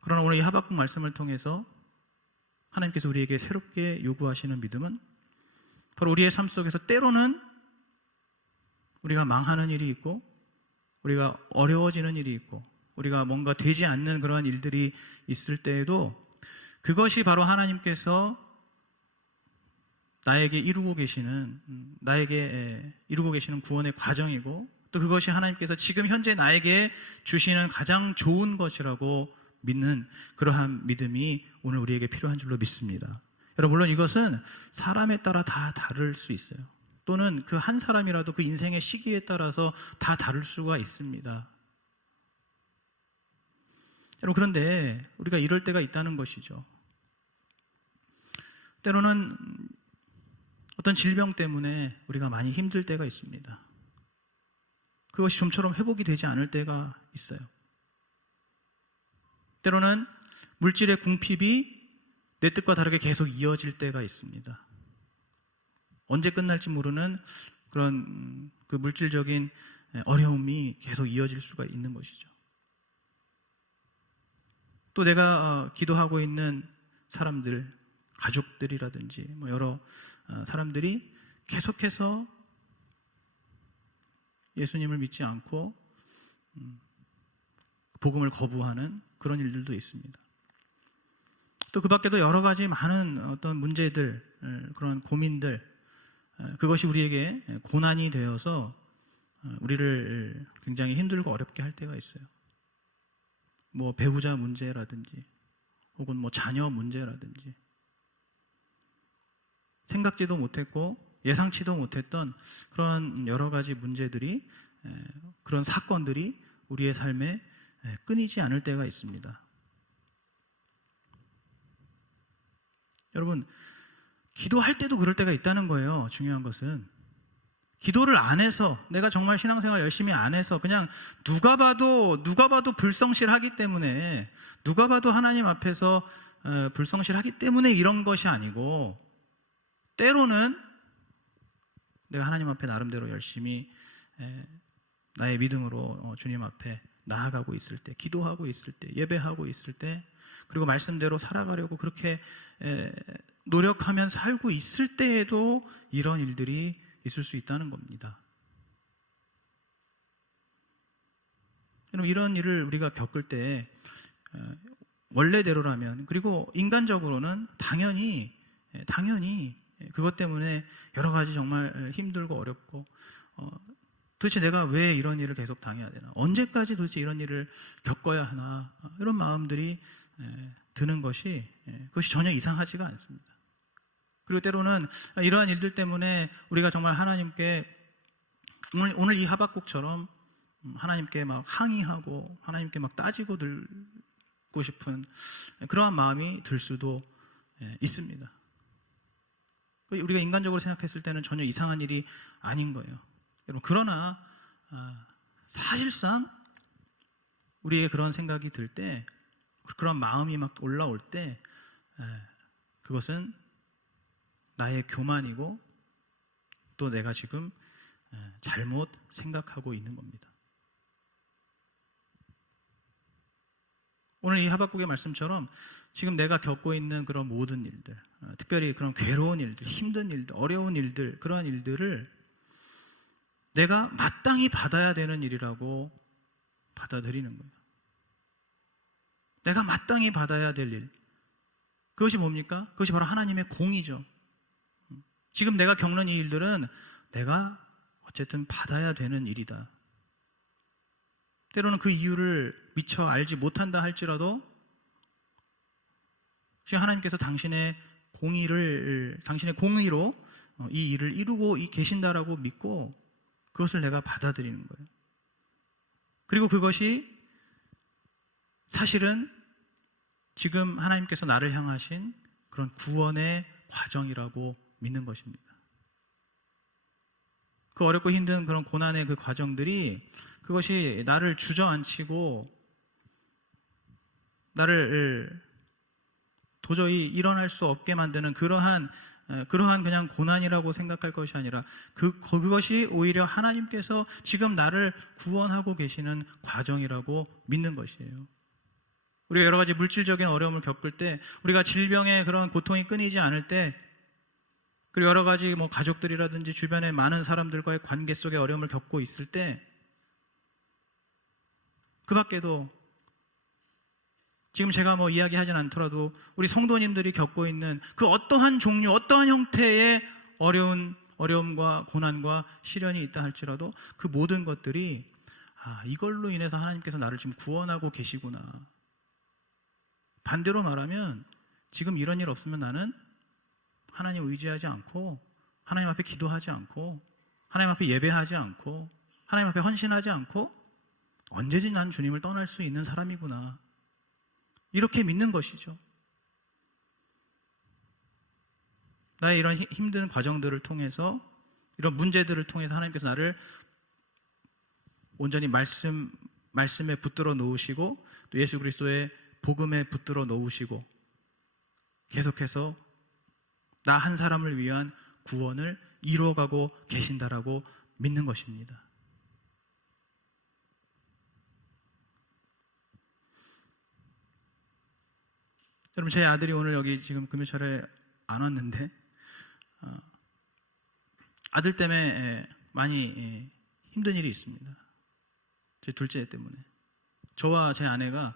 그러나 오늘 이 하박국 말씀을 통해서 하나님께서 우리에게 새롭게 요구하시는 믿음은 바로 우리의 삶 속에서 때로는 우리가 망하는 일이 있고 우리가 어려워지는 일이 있고 우리가 뭔가 되지 않는 그러한 일들이 있을 때에도 그것이 바로 하나님께서 나에게 이루고 계시는 구원의 과정이고 또 그것이 하나님께서 지금 현재 나에게 주시는 가장 좋은 것이라고 믿는 그러한 믿음이 오늘 우리에게 필요한 줄로 믿습니다. 여러분, 물론 이것은 사람에 따라 다 다를 수 있어요. 또는 그 한 사람이라도 그 인생의 시기에 따라서 다 다를 수가 있습니다. 여러분, 그런데 우리가 이럴 때가 있다는 것이죠. 때로는 어떤 질병 때문에 우리가 많이 힘들 때가 있습니다. 그것이 좀처럼 회복이 되지 않을 때가 있어요. 때로는 물질의 궁핍이 내 뜻과 다르게 계속 이어질 때가 있습니다. 언제 끝날지 모르는 그런 그 물질적인 어려움이 계속 이어질 수가 있는 것이죠. 또 내가 기도하고 있는 사람들, 가족들이라든지 뭐 여러 사람들이 계속해서 예수님을 믿지 않고 복음을 거부하는 그런 일들도 있습니다. 또 그 밖에도 여러 가지 많은 어떤 문제들, 그런 고민들, 그것이 우리에게 고난이 되어서 우리를 굉장히 힘들고 어렵게 할 때가 있어요. 뭐 배우자 문제라든지 혹은 뭐 자녀 문제라든지 생각지도 못했고 예상치도 못했던 그런 여러 가지 문제들이, 그런 사건들이 우리의 삶에 끊이지 않을 때가 있습니다. 여러분, 기도할 때도 그럴 때가 있다는 거예요. 중요한 것은 기도를 안 해서, 내가 정말 신앙생활 열심히 안 해서 그냥 누가 봐도 불성실하기 때문에, 누가 봐도 하나님 앞에서 불성실하기 때문에 이런 것이 아니고, 때로는 내가 하나님 앞에 나름대로 열심히 나의 믿음으로 주님 앞에 나아가고 있을 때, 기도하고 있을 때, 예배하고 있을 때, 그리고 말씀대로 살아가려고 그렇게 노력하면 살고 있을 때에도 이런 일들이 있을 수 있다는 겁니다. 여러분, 이런 일을 우리가 겪을 때 원래대로라면, 그리고 인간적으로는 당연히 그것 때문에 여러 가지 정말 힘들고 어렵고, 도대체 내가 왜 이런 일을 계속 당해야 되나, 언제까지 도대체 이런 일을 겪어야 하나, 이런 마음들이 드는 것이, 그것이 전혀 이상하지가 않습니다. 그리고 때로는 이러한 일들 때문에 우리가 정말 하나님께 오늘 이 하박국처럼 하나님께 막 항의하고 하나님께 막 따지고 들고 싶은 그러한 마음이 들 수도 있습니다. 우리가 인간적으로 생각했을 때는 전혀 이상한 일이 아닌 거예요. 여러분, 그러나 사실상 우리의 그런 생각이 들 때, 그런 마음이 막 올라올 때, 그것은 나의 교만이고 또 내가 지금 잘못 생각하고 있는 겁니다. 오늘 이 하박국의 말씀처럼 지금 내가 겪고 있는 그런 모든 일들, 특별히 그런 괴로운 일들, 힘든 일들, 어려운 일들, 그러한 일들을 내가 마땅히 받아야 되는 일이라고 받아들이는 거예요. 내가 마땅히 받아야 될 일, 그것이 뭡니까? 그것이 바로 하나님의 공이죠. 지금 내가 겪는 이 일들은 내가 어쨌든 받아야 되는 일이다. 때로는 그 이유를 미처 알지 못한다 할지라도 지금 하나님께서 당신의 공의로 이 일을 이루고 계신다라고 믿고 그것을 내가 받아들이는 거예요. 그리고 그것이 사실은 지금 하나님께서 나를 향하신 그런 구원의 과정이라고 믿는 것입니다. 그 어렵고 힘든 그런 고난의 그 과정들이, 그것이 나를 주저앉히고 나를 도저히 일어날 수 없게 만드는 그러한 그냥 고난이라고 생각할 것이 아니라 그것이 오히려 하나님께서 지금 나를 구원하고 계시는 과정이라고 믿는 것이에요. 우리가 여러 가지 물질적인 어려움을 겪을 때, 우리가 질병의 그런 고통이 끊이지 않을 때, 그리고 여러 가지 가족들이라든지 주변의 많은 사람들과의 관계 속에 어려움을 겪고 있을 때, 그 밖에도 지금 제가 이야기하진 않더라도 우리 성도님들이 겪고 있는 그 어떠한 종류, 어떠한 형태의 어려움과 고난과 시련이 있다 할지라도 그 모든 것들이 이걸로 인해서 하나님께서 나를 지금 구원하고 계시구나. 반대로 말하면 지금 이런 일 없으면 나는 하나님 의지하지 않고 하나님 앞에 기도하지 않고 하나님 앞에 예배하지 않고 하나님 앞에 헌신하지 않고 언제든지 난 주님을 떠날 수 있는 사람이구나. 이렇게 믿는 것이죠. 나의 이런 힘든 과정들을 통해서, 이런 문제들을 통해서 하나님께서 나를 온전히 말씀에 붙들어 놓으시고 또 예수 그리스도의 복음에 붙들어 놓으시고 계속해서 나 한 사람을 위한 구원을 이루어가고 계신다라고 믿는 것입니다. 여러분, 제 아들이 오늘 여기 지금 금요철에 안 왔는데 아들 때문에 많이 힘든 일이 있습니다. 제 둘째 때문에. 저와 제 아내가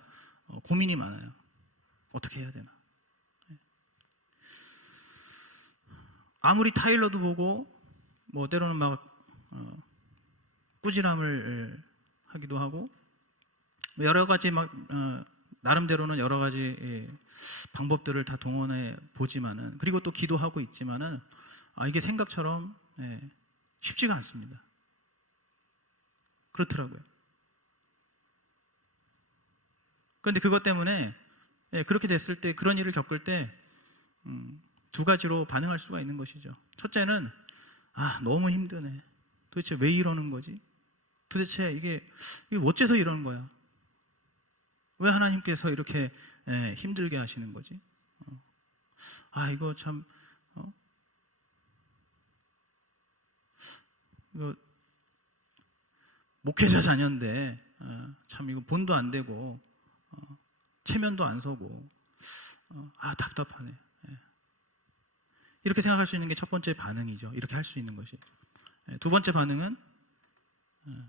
고민이 많아요. 어떻게 해야 되나. 아무리 타일러도 보고 때로는 꾸지람을 하기도 하고 여러 가지 나름대로는 여러 가지 방법들을 다 동원해 보지만은, 그리고 또 기도하고 있지만은 이게 생각처럼 쉽지가 않습니다. 그렇더라고요. 그런데 그것 때문에 그렇게 됐을 때, 그런 일을 겪을 때 두 가지로 반응할 수가 있는 것이죠. 첫째는 너무 힘드네. 도대체 왜 이러는 거지? 도대체 이게 어째서 이러는 거야? 왜 하나님께서 이렇게 힘들게 하시는 거지? 이거 참 이거 목회자 자녀인데 참 이거 본도 안 되고 체면도 안 서고 답답하네. 이렇게 생각할 수 있는 게 첫 번째 반응이죠. 이렇게 할 수 있는 것이. 두 번째 반응은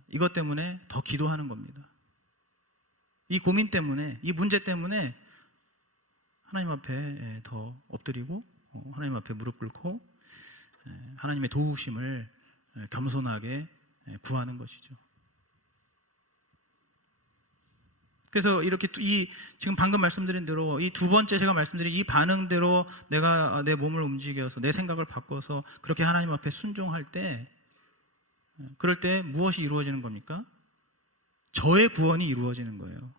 이것 때문에 더 기도하는 겁니다. 이 고민 때문에, 이 문제 때문에 하나님 앞에 더 엎드리고 하나님 앞에 무릎 꿇고 하나님의 도우심을 겸손하게 구하는 것이죠. 그래서 이렇게 지금 방금 말씀드린 대로 이 두 번째 제가 말씀드린 이 반응대로 내가 내 몸을 움직여서 내 생각을 바꿔서 그렇게 하나님 앞에 순종할 때, 그럴 때 무엇이 이루어지는 겁니까? 저의 구원이 이루어지는 거예요.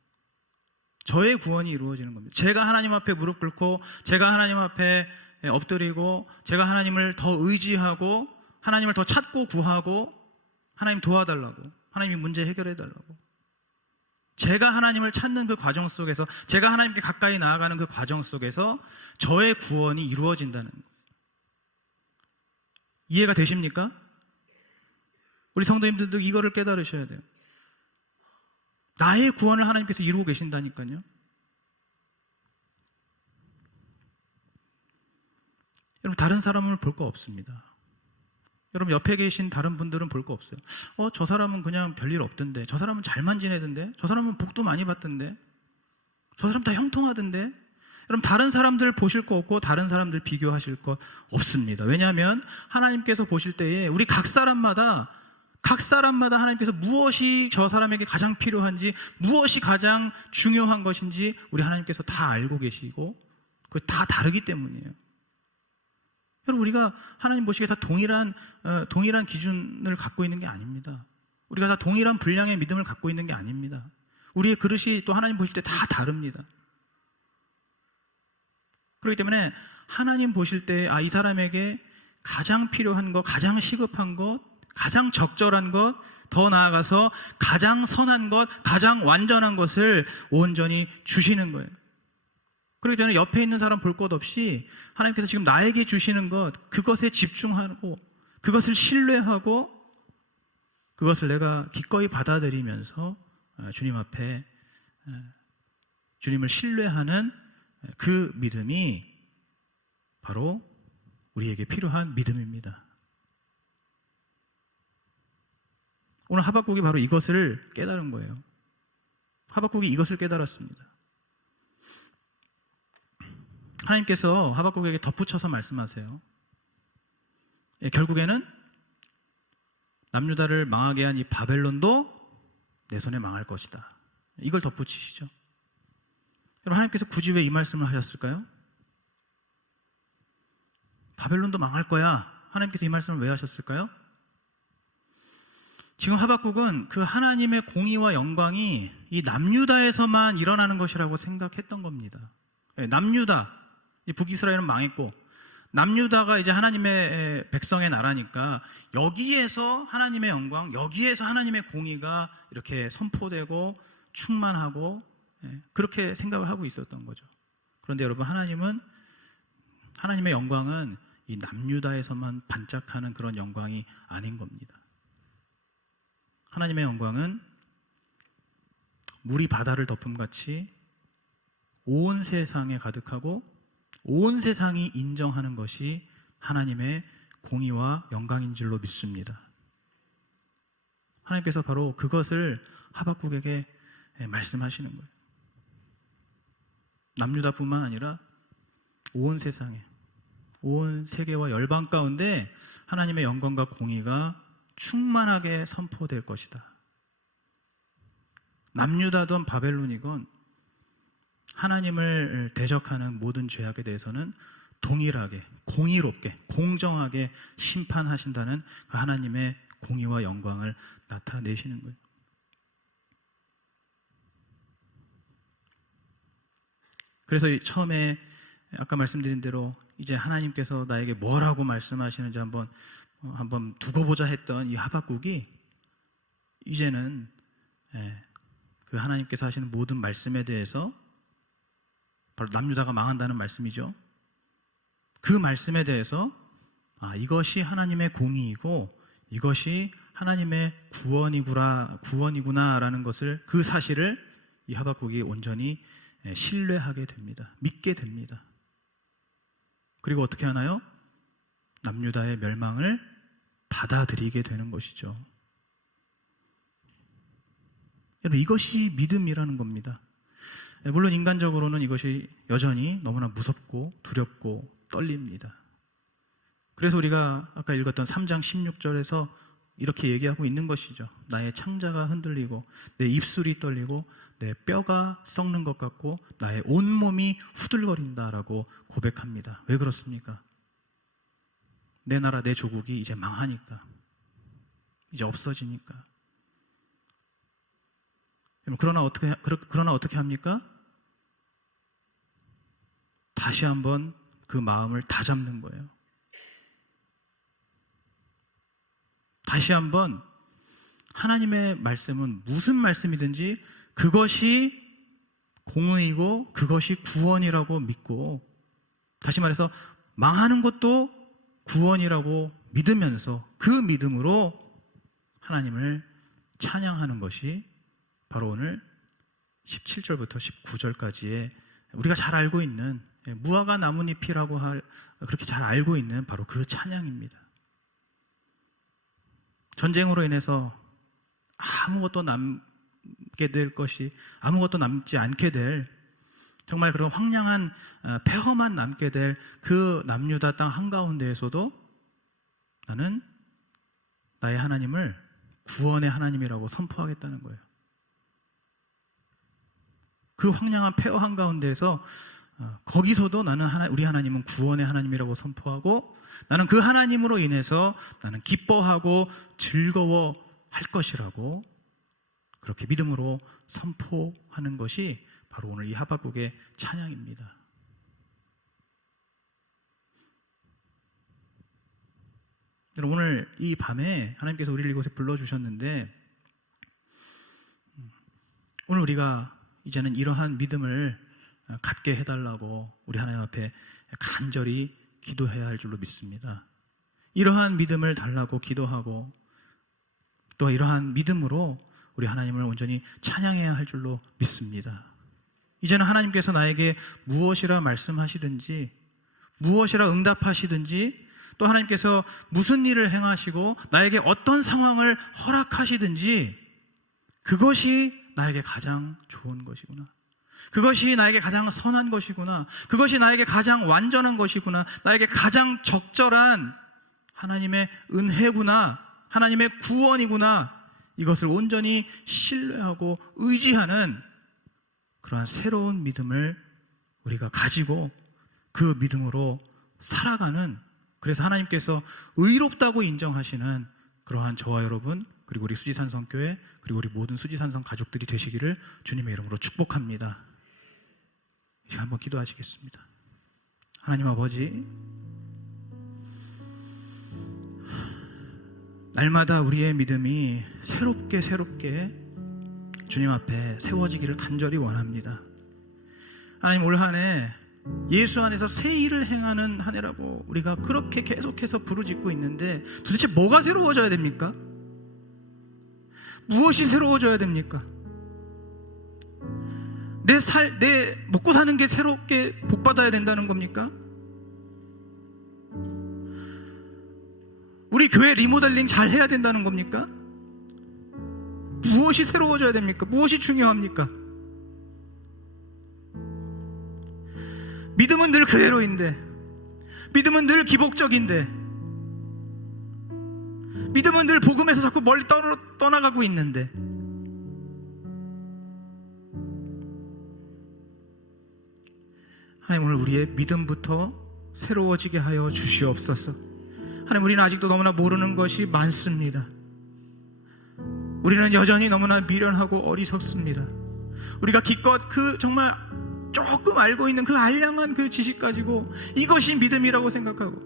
저의 구원이 이루어지는 겁니다. 제가 하나님 앞에 무릎 꿇고 제가 하나님 앞에 엎드리고 제가 하나님을 더 의지하고 하나님을 더 찾고 구하고 하나님 도와달라고, 하나님이 문제 해결해 달라고, 제가 하나님을 찾는 그 과정 속에서, 제가 하나님께 가까이 나아가는 그 과정 속에서 저의 구원이 이루어진다는 거예요. 이해가 되십니까? 우리 성도님들도 이거를 깨달으셔야 돼요. 나의 구원을 하나님께서 이루고 계신다니까요. 여러분, 다른 사람을 볼 거 없습니다. 여러분, 옆에 계신 다른 분들은 볼 거 없어요. 저 사람은 그냥 별일 없던데, 저 사람은 잘만 지내던데, 저 사람은 복도 많이 받던데, 저 사람 다 형통하던데. 여러분, 다른 사람들 보실 거 없고 다른 사람들 비교하실 거 없습니다. 왜냐하면 하나님께서 보실 때에 우리 각 사람마다 하나님께서 무엇이 저 사람에게 가장 필요한지, 무엇이 가장 중요한 것인지 우리 하나님께서 다 알고 계시고 그 다 다르기 때문이에요. 여러분, 우리가 하나님 보시기에 다 동일한 기준을 갖고 있는 게 아닙니다. 우리가 다 동일한 분량의 믿음을 갖고 있는 게 아닙니다. 우리의 그릇이 또 하나님 보실 때 다 다릅니다. 그렇기 때문에 하나님 보실 때 이 사람에게 가장 필요한 것, 가장 시급한 것, 가장 적절한 것, 더 나아가서 가장 선한 것, 가장 완전한 것을 온전히 주시는 거예요. 그렇기 때문에 옆에 있는 사람 볼 것 없이 하나님께서 지금 나에게 주시는 것, 그것에 집중하고 그것을 신뢰하고 그것을 내가 기꺼이 받아들이면서 주님 앞에 주님을 신뢰하는 그 믿음이 바로 우리에게 필요한 믿음입니다. 오늘 하박국이 바로 이것을 깨달은 거예요. 하박국이 이것을 깨달았습니다. 하나님께서 하박국에게 덧붙여서 말씀하세요. 결국에는 남유다를 망하게 한 이 바벨론도 내 손에 망할 것이다. 이걸 덧붙이시죠. 여러분, 하나님께서 굳이 왜 이 말씀을 하셨을까요? 바벨론도 망할 거야. 하나님께서 이 말씀을 왜 하셨을까요? 지금 하박국은 그 하나님의 공의와 영광이 이 남유다에서만 일어나는 것이라고 생각했던 겁니다. 남유다, 이 북이스라엘은 망했고 남유다가 이제 하나님의 백성의 나라니까 여기에서 하나님의 영광, 여기에서 하나님의 공의가 이렇게 선포되고 충만하고 그렇게 생각을 하고 있었던 거죠. 그런데 여러분, 하나님의 영광은 이 남유다에서만 반짝하는 그런 영광이 아닌 겁니다. 하나님의 영광은 물이 바다를 덮음같이 온 세상에 가득하고 온 세상이 인정하는 것이 하나님의 공의와 영광인 줄로 믿습니다. 하나님께서 바로 그것을 하박국에게 말씀하시는 거예요. 남유다뿐만 아니라 온 세상에, 온 세계와 열방 가운데 하나님의 영광과 공의가 충만하게 선포될 것이다. 남유다든 바벨론이건 하나님을 대적하는 모든 죄악에 대해서는 동일하게, 공의롭게, 공정하게 심판하신다는 그 하나님의 공의와 영광을 나타내시는 거예요. 그래서 처음에 아까 말씀드린 대로 이제 하나님께서 나에게 뭐라고 말씀하시는지 한번 두고 보자 했던 이 하박국이 이제는 그 하나님께서 하시는 모든 말씀에 대해서, 바로 남유다가 망한다는 말씀이죠. 그 말씀에 대해서 이것이 하나님의 공의이고 이것이 하나님의 구원이구나라는 것을, 그 사실을 이 하박국이 온전히 신뢰하게 됩니다. 믿게 됩니다. 그리고 어떻게 하나요? 남유다의 멸망을 받아들이게 되는 것이죠. 여러분, 이것이 믿음이라는 겁니다. 물론 인간적으로는 이것이 여전히 너무나 무섭고 두렵고 떨립니다. 그래서 우리가 아까 읽었던 3장 16절에서 이렇게 얘기하고 있는 것이죠. 나의 창자가 흔들리고 내 입술이 떨리고 내 뼈가 썩는 것 같고 나의 온몸이 후들거린다라고 고백합니다. 왜 그렇습니까? 내 나라, 내 조국이 이제 망하니까, 이제 없어지니까. 그러나 어떻게 합니까? 다시 한번 그 마음을 다잡는 거예요. 다시 한번 하나님의 말씀은 무슨 말씀이든지 그것이 공의이고 그것이 구원이라고 믿고, 다시 말해서 망하는 것도 구원이라고 믿으면서 그 믿음으로 하나님을 찬양하는 것이 바로 오늘 17절부터 19절까지의 우리가 잘 알고 있는, 무화과 나뭇잎이라고 그렇게 잘 알고 있는 바로 그 찬양입니다. 전쟁으로 인해서 아무것도 남지 않게 될, 정말 그런 황량한 폐허만 남게 될 그 남유다 땅 한가운데에서도 나는 나의 하나님을 구원의 하나님이라고 선포하겠다는 거예요. 그 황량한 폐허 한가운데에서 거기서도 나는 우리 하나님은 구원의 하나님이라고 선포하고, 나는 그 하나님으로 인해서 나는 기뻐하고 즐거워할 것이라고 그렇게 믿음으로 선포하는 것이 바로 오늘 이 하박국의 찬양입니다. 여러분, 오늘 이 밤에 하나님께서 우리를 이곳에 불러주셨는데, 오늘 우리가 이제는 이러한 믿음을 갖게 해달라고 우리 하나님 앞에 간절히 기도해야 할 줄로 믿습니다. 이러한 믿음을 달라고 기도하고 또 이러한 믿음으로 우리 하나님을 온전히 찬양해야 할 줄로 믿습니다. 이제는 하나님께서 나에게 무엇이라 말씀하시든지, 무엇이라 응답하시든지, 또 하나님께서 무슨 일을 행하시고 나에게 어떤 상황을 허락하시든지 그것이 나에게 가장 좋은 것이구나. 그것이 나에게 가장 선한 것이구나. 그것이 나에게 가장 완전한 것이구나. 나에게 가장 적절한 하나님의 은혜구나. 하나님의 구원이구나. 이것을 온전히 신뢰하고 의지하는 그러한 새로운 믿음을 우리가 가지고 그 믿음으로 살아가는, 그래서 하나님께서 의롭다고 인정하시는 그러한 저와 여러분, 그리고 우리 수지산성교회, 그리고 우리 모든 수지산성 가족들이 되시기를 주님의 이름으로 축복합니다. 이제 한번 기도하시겠습니다. 하나님 아버지, 날마다 우리의 믿음이 새롭게 주님 앞에 세워지기를 간절히 원합니다. 하나님, 올 한 해 예수 안에서 새 일을 행하는 한 해라고 우리가 그렇게 계속해서 부르짖고 있는데, 도대체 뭐가 새로워져야 됩니까? 무엇이 새로워져야 됩니까? 내 먹고 사는 게 새롭게 복받아야 된다는 겁니까? 우리 교회 리모델링 잘 해야 된다는 겁니까? 무엇이 새로워져야 됩니까? 무엇이 중요합니까? 믿음은 늘 그대로인데, 믿음은 늘 기복적인데, 믿음은 늘 복음에서 자꾸 멀리 떠나가고 있는데, 하나님, 오늘 우리의 믿음부터 새로워지게 하여 주시옵소서. 하나님, 우리는 아직도 너무나 모르는 것이 많습니다. 우리는 여전히 너무나 미련하고 어리석습니다. 우리가 기껏 그 정말 조금 알고 있는 그 알량한 그 지식 가지고 이것이 믿음이라고 생각하고,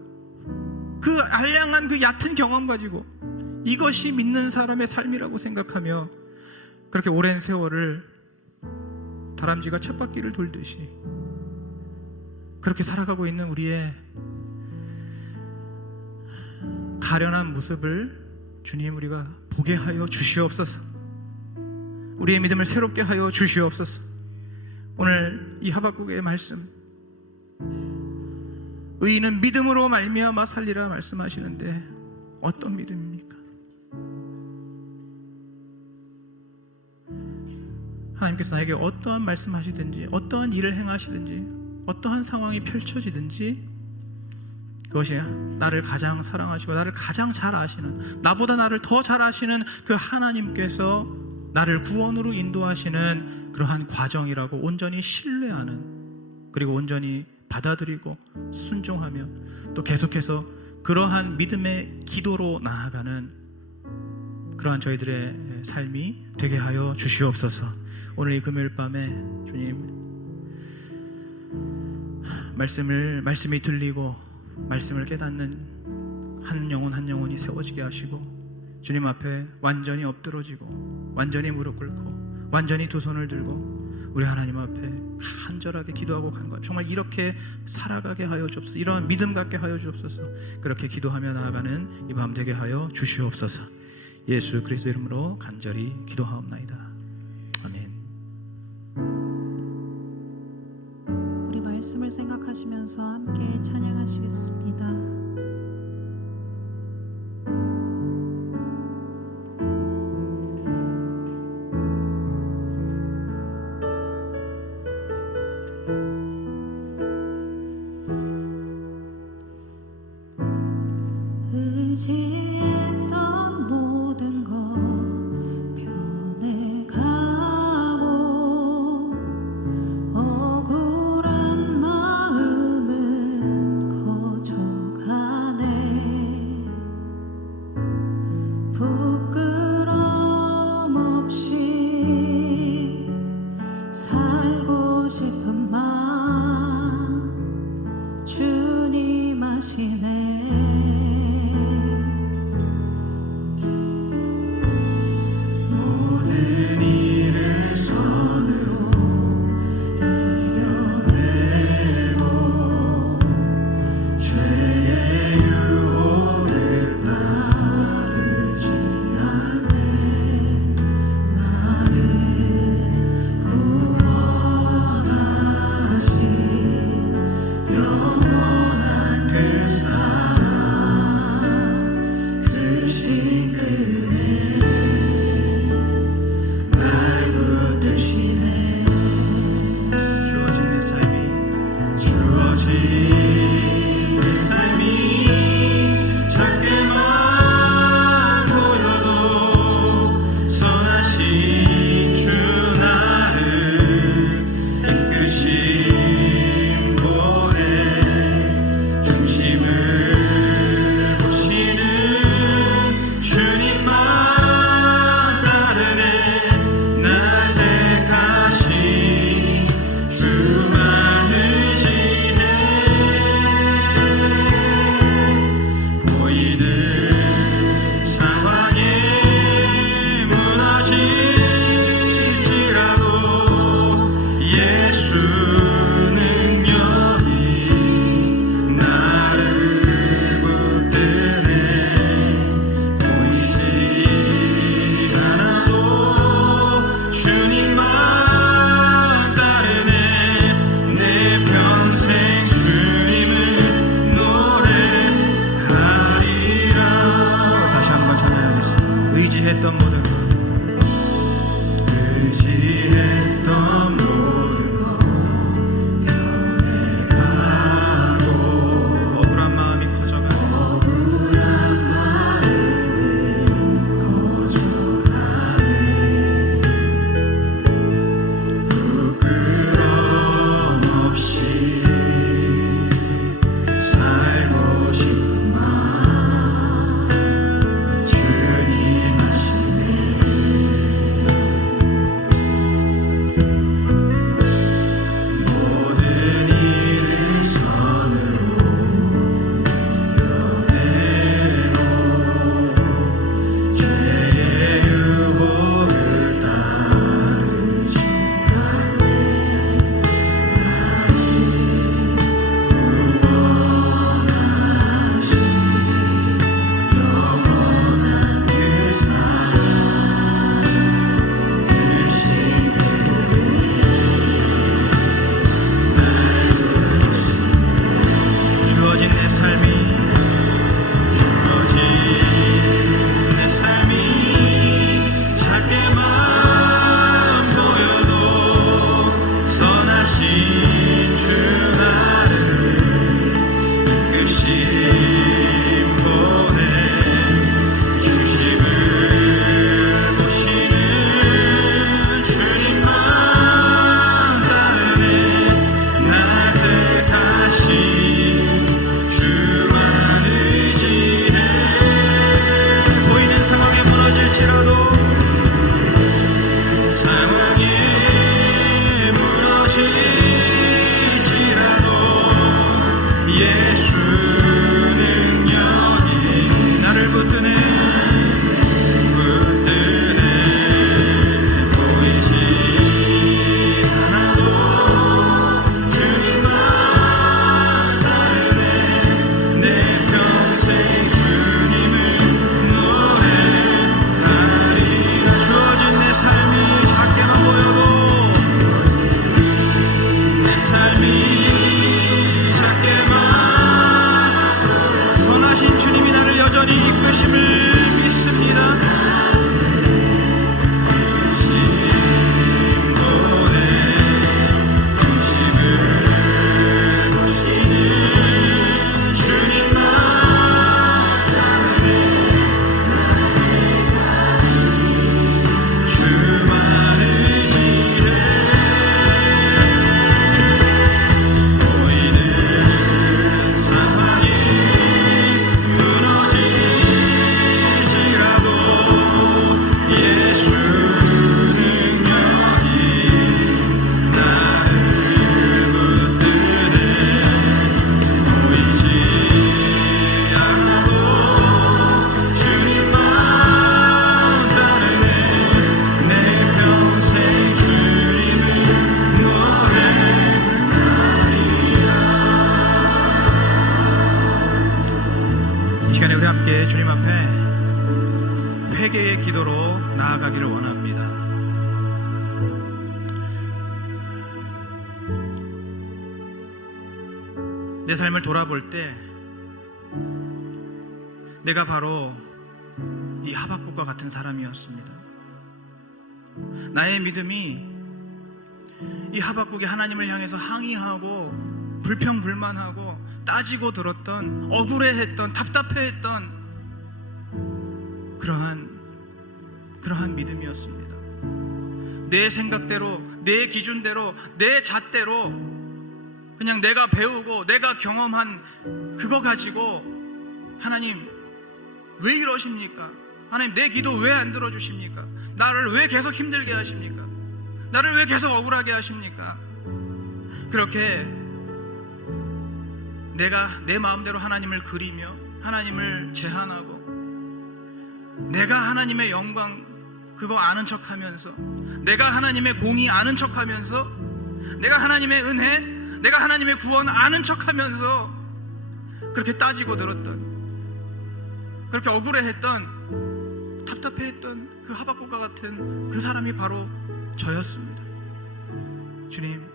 그 알량한 그 얕은 경험 가지고 이것이 믿는 사람의 삶이라고 생각하며, 그렇게 오랜 세월을 다람쥐가 쳇바퀴를 돌듯이 그렇게 살아가고 있는 우리의 가련한 모습을 주님, 우리가 보게 하여 주시옵소서. 우리의 믿음을 새롭게 하여 주시옵소서. 오늘 이 하박국의 말씀, 의인은 믿음으로 말미암아 살리라 말씀하시는데 어떤 믿음입니까? 하나님께서 나에게 어떠한 말씀하시든지, 어떠한 일을 행하시든지, 어떠한 상황이 펼쳐지든지 그것이 나를 가장 사랑하시고 나를 가장 잘 아시는, 나보다 나를 더 잘 아시는 그 하나님께서 나를 구원으로 인도하시는 그러한 과정이라고 온전히 신뢰하는, 그리고 온전히 받아들이고 순종하며 또 계속해서 그러한 믿음의 기도로 나아가는 그러한 저희들의 삶이 되게 하여 주시옵소서. 오늘 이 금요일 밤에 주님, 말씀이 들리고 말씀을 깨닫는 한 영혼 한 영혼이 세워지게 하시고, 주님 앞에 완전히 엎드러지고 완전히 무릎 꿇고 완전히 두 손을 들고 우리 하나님 앞에 간절하게 기도하고 가는 것, 정말 이렇게 살아가게 하여 주옵소서. 이러한 믿음 갖게 하여 주옵소서. 그렇게 기도하며 나아가는 이 밤 되게 하여 주시옵소서. 예수 그리스도 이름으로 간절히 기도하옵나이다. 아멘. 우리 말씀을 생각하시면서 함께 찬양하시겠습니다. 의지했던 모든 것 변해가고 억울한 마음은 커져가네. 부끄럼 없이 살고 싶은 마음 주님 아시네. 살아계신 주님이 나를 여전히 이끄심을 믿습니다. 이 시간에 우리 함께 주님 앞에 회개의 기도로 나아가기를 원합니다. 내 삶을 돌아볼 때 내가 바로 이 하박국과 같은 사람이었습니다. 나의 믿음이 이 하박국이 하나님을 향해서 항의하고 불평불만하고 따지고 들었던, 억울해했던, 답답해했던 그러한 믿음이었습니다. 내 생각대로, 내 기준대로, 내 잣대로 그냥 내가 배우고 내가 경험한 그거 가지고 하나님 왜 이러십니까? 하나님 내 기도 왜 안 들어주십니까? 나를 왜 계속 힘들게 하십니까? 나를 왜 계속 억울하게 하십니까? 그렇게 내가 내 마음대로 하나님을 그리며 하나님을 제한하고 내가 하나님의 영광 그거 아는 척하면서 내가 하나님의 공의 아는 척하면서 내가 하나님의 은혜 내가 하나님의 구원 아는 척하면서 그렇게 따지고 들었던 그렇게 억울해했던 답답해했던 그 하박국과 같은 그 사람이 바로 저였습니다. 주님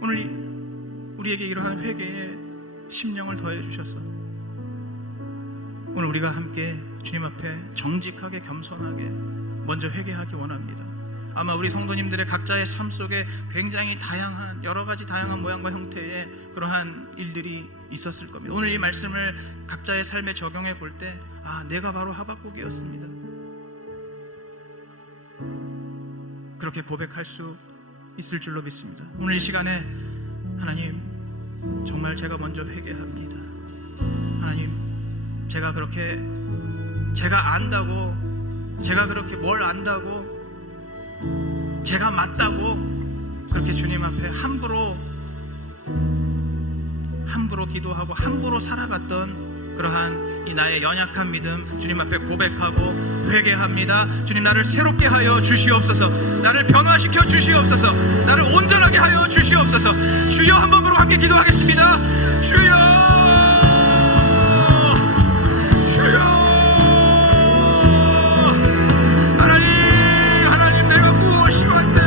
오늘 우리에게 이러한 회개의 심령을 더해 주셔서 오늘 우리가 함께 주님 앞에 정직하게 겸손하게 먼저 회개하기 원합니다. 아마 우리 성도님들의 각자의 삶 속에 굉장히 다양한 여러 가지 다양한 모양과 형태의 그러한 일들이 있었을 겁니다. 오늘 이 말씀을 각자의 삶에 적용해 볼 때 내가 바로 하박국이었습니다. 그렇게 고백할 수 있을 줄로 믿습니다. 오늘 이 시간에 하나님 정말 제가 먼저 회개합니다. 하나님 제가 그렇게 제가 안다고 제가 그렇게 뭘 안다고 제가 맞다고 그렇게 주님 앞에 함부로 기도하고 함부로 살아갔던 그러한 이 나의 연약한 믿음 주님 앞에 고백하고 회개합니다. 주님 나를 새롭게 하여 주시옵소서. 나를 변화시켜 주시옵소서. 나를 온전하게 하여 주시옵소서. 주여 한 번 부르고 함께 기도하겠습니다. 주여 주여 하나님 내가 무엇이 간대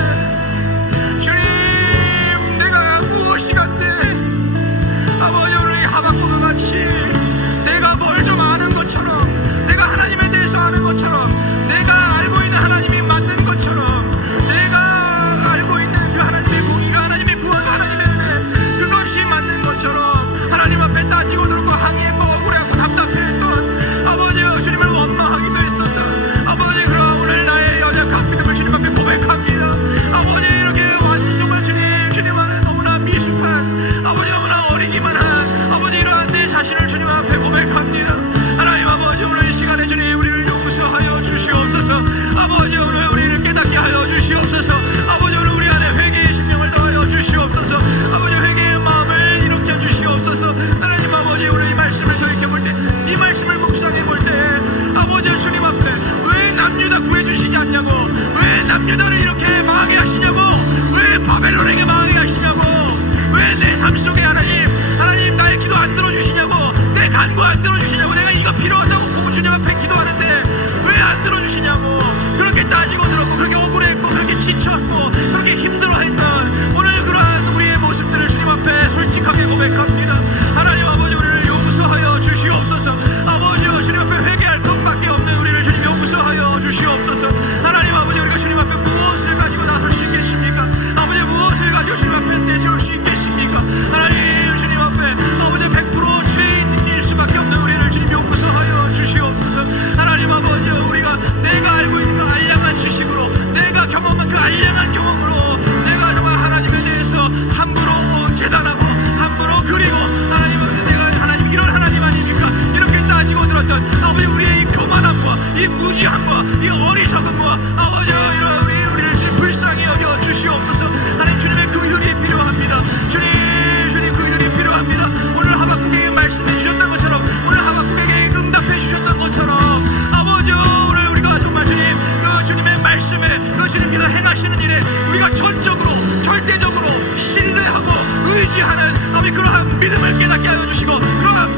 주님 내가 무엇이 간대 아버지 오늘 이 하박국과 같이 내가 뭘 좀 아는 것처럼 내가 하나님에 대해서 아는 것처럼 내가 알고 있는 하나님이 맞는 것처럼 내가 알고 있는 그 하나님의 공의가 하나님의 구원과 하나님의 은혜 그것이 맞는 것처럼 하나님 앞에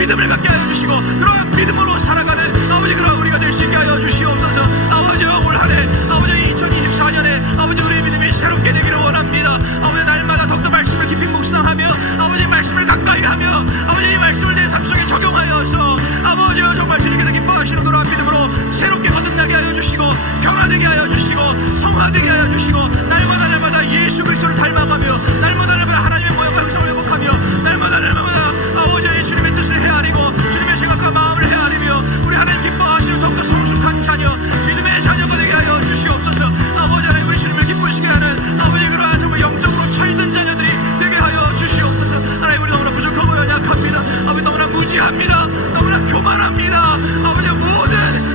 믿음을 갖게 하여 주시고 그러한 믿음으로 살아가는 아버지 그러한 우리가 될 수 있게 하여 주시옵소서. 아버지 올 한해 아버지 2024년에 아버지 우리의 믿음이 새롭게 되기를 원합니다. 아버지 날마다 더욱더 말씀을 깊이 묵상하며 아버지 말씀을 가까이 하며 아버지 이 말씀을 내 삶 속에 적용하여서 아버지 정말 주님께서 기뻐하시는 그러한 믿음으로 새롭게 거듭나게 하여 주시고 변화되게 하여 주시고 성화되게 하여 주시고 날마다 예수 그리스도를 닮아가며 날마다 하나님의 모양과 형상을 회복하며 날마다 아버지의 주님의 뜻을 헤아리고 주님의 생각과 마음을 헤아리며 우리 하나님 기뻐하시는 더욱더 성숙한 자녀 믿음의 자녀가 되게 하여 주시옵소서. 아버지 하나님 우리 주님을 기쁘시게 하는 아버지 그러한 정말 영적으로 철든 자녀들이 되게 하여 주시옵소서. 하나님 우리 너무나 부족하고 연약합니다. 아버지 너무나 무지합니다. 너무나 교만합니다.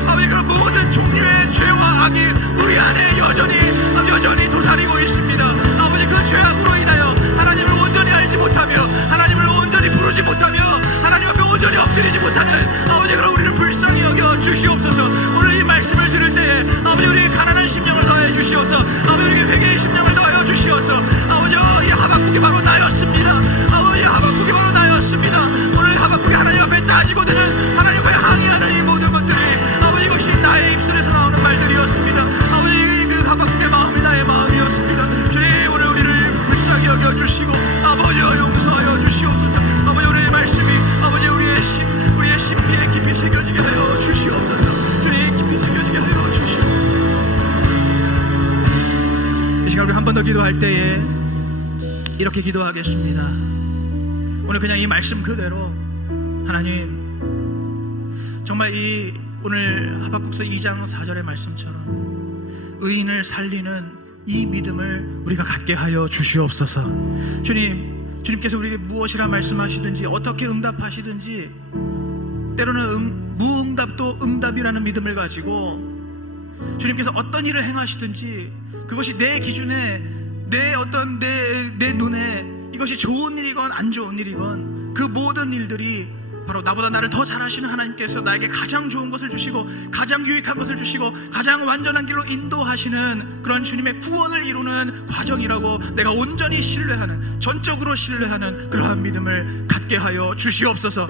아버지 그런 모든 종류의 죄와 악이 우리 안에 여전히 도사리고 있습니다. 아버지 그 죄악으로 인하여 하나님을 온전히 알지 못하며 하나님을 온전히 부르지 못하며 하나님 앞에 온전히 엎드리지 못하는 아버지 그런 우리를 불쌍히 여겨 주시옵소서. 오늘 이 말씀을 들을 때에 아버지 우리의 가난한 심령을 더해 주시옵소서. 아버지 우리에게 회개의 심령을 더하여 주시옵소서. 아버지 이 하박국이 바로 나였습니다. 아버지 하박국이 바로 나였습니다. 오늘 하박국이 하나님 앞에 따지고 드는 하나님 앞에 항의하는 이 모든 것들이 아버지 이것이 나의 입술에서 나오는 말들이었습니다. 아버지 그 하박국의 마음이 나의 마음이었습니다. 주님 오늘 우리를 불쌍히 여겨주시고 아버지여 용서하여 주시옵소서. 아버지 우리의 말씀이 아버지 우리의 심비에 깊이 새겨지게 하여 주시옵소서. 주님 깊이 새겨지게 하여 주시옵소서. 이 시간 우리 한 번 더 기도할 때에 이렇게 기도하겠습니다. 오늘 그냥 이 말씀 그대로 하나님 정말 이 오늘 하박국서 2장 4절의 말씀처럼 의인을 살리는 이 믿음을 우리가 갖게 하여 주시옵소서. 주님께서 우리에게 무엇이라 말씀하시든지 어떻게 응답하시든지 때로는 무응답도 응답이라는 믿음을 가지고 주님께서 어떤 일을 행하시든지 그것이 내 기준에 내 눈에 이것이 좋은 일이건 안 좋은 일이건 그 모든 일들이 바로 나보다 나를 더 잘하시는 하나님께서 나에게 가장 좋은 것을 주시고 가장 유익한 것을 주시고 가장 완전한 길로 인도하시는 그런 주님의 구원을 이루는 과정이라고 내가 온전히 신뢰하는 전적으로 신뢰하는 그러한 믿음을 갖게 하여 주시옵소서.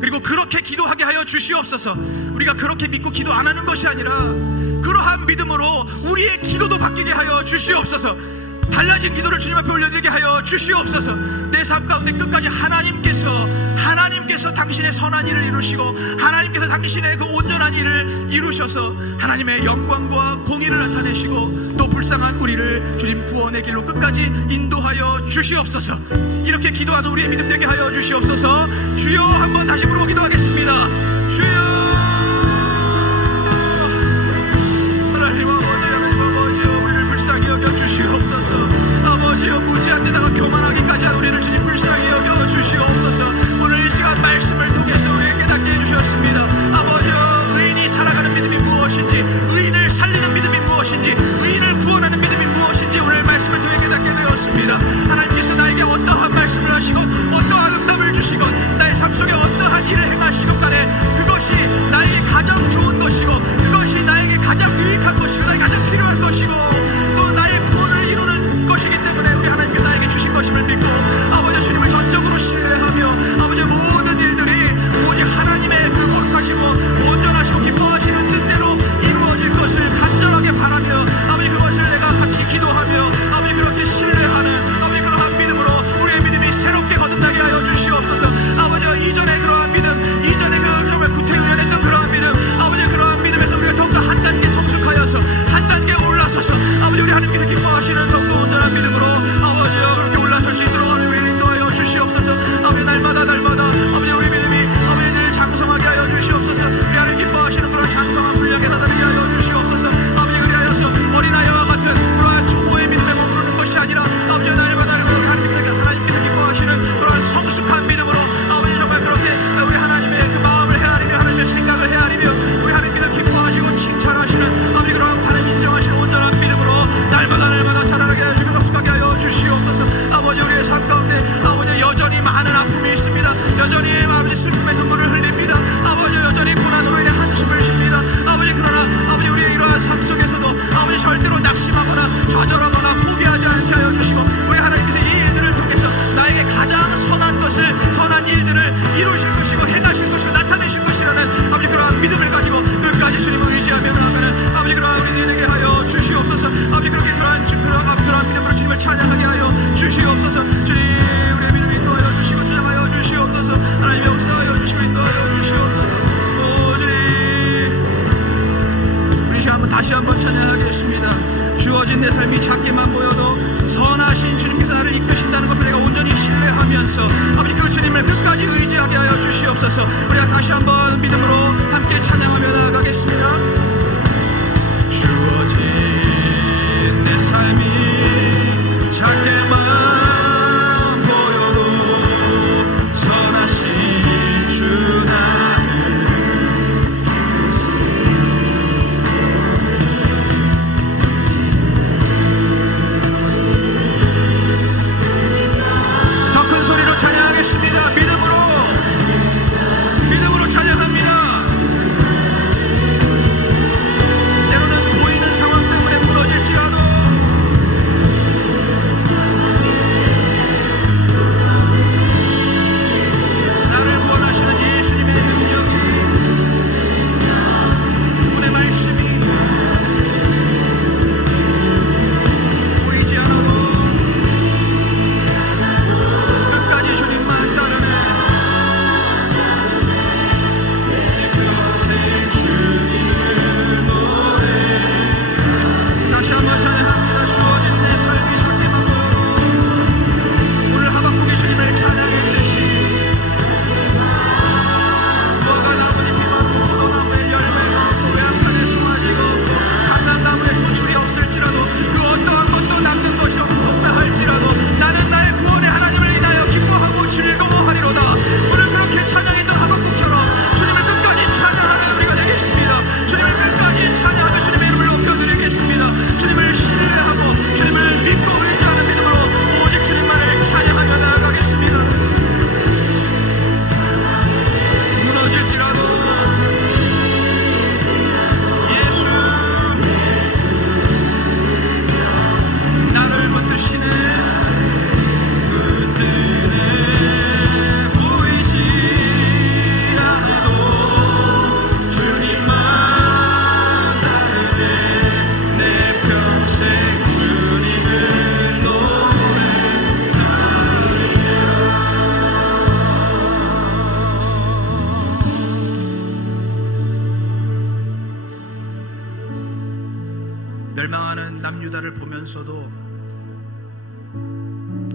그리고 그렇게 기도하게 하여 주시옵소서. 우리가 그렇게 믿고 기도 안 하는 것이 아니라 그러한 믿음으로 우리의 기도도 바뀌게 하여 주시옵소서. 달라진 기도를 주님 앞에 올려드리게 하여 주시옵소서. 내 삶 가운데 끝까지 하나님께서 당신의 선한 일을 이루시고 하나님께서 당신의 그 온전한 일을 이루셔서 하나님의 영광과 공의를 나타내시고 또 불쌍한 우리를 주님 구원의 길로 끝까지 인도하여 주시옵소서. 이렇게 기도하는 우리의 믿음 되게 하여 주시옵소서. 주여 한번 다시 부르고 기도하겠습니다. 주여 하나님 아버지여 우리를 불쌍히 여겨 주시옵소서. 아버지여 무지한 데다가 교만하기까지 한 우리를 주님 불쌍히 여겨 주시옵소서. 오늘 이 시간 말씀을 통해서 우리에게 깨닫게 해주셨습니다. 아버지여 의인이 살아가는 믿음이 무엇인지 의인을 살리는 믿음이 무엇인지 의인을 구원하는 믿음이 무엇인지 오늘 말씀을 통해 깨닫게 되었습니다. 하나님께서 나에게 어떠한 말씀을 하시건 어떠한 응답을 주시건 나의 삶 속에 어떠한 일을 행하시건 간에 주시옵소서. 우리가 다시 한번 믿음으로 함께 찬양하며 나아가겠습니다. 주어진 내 삶이 작게만 보여도 선하신 주 나를 더 큰 소리로 찬양하겠습니다. 믿음으로 찬양합니다. 때로는 보이는 상황 때문에 무너질지라도 나를 구원하시는 예수님의 능력, 그분의 말씀이 보이지 않아도 끝까지 주님만 따르네. 평생 주님을 노래. 다시 한번 찬양합니다. 주어진 내 삶이 작게만 보여도 오늘 하박국이 주님을 찬양했듯이 무화과 나무잎이 많고 포도나무에 열매가 없고 외양간에 송아지가 없고 감람나무에 소출이 없을지라도 그 어떠한 것도 남는 것이 없다 할지라도 나는 나의 구원의 하나님을 인하여 기뻐하고 즐거워하리로다. 오늘 그렇게 찬양했던 하박국처럼 주님을 끝까지 찬양하는 우리가 되겠습니다. 주님을 끝까지 찬양하며 주님의 이름을 높여드리겠습니다. 주님을 신뢰하고 주님을 믿고 의지하는 믿음으로 오직 주님만을 찬양하며 나아가겠습니다. 무너질지라도 예수 나를 붙드시네. 붙드네. 보이지 않아도 주님만 따르네. 내 평생 주님을 멸망하는 남유다를 보면서도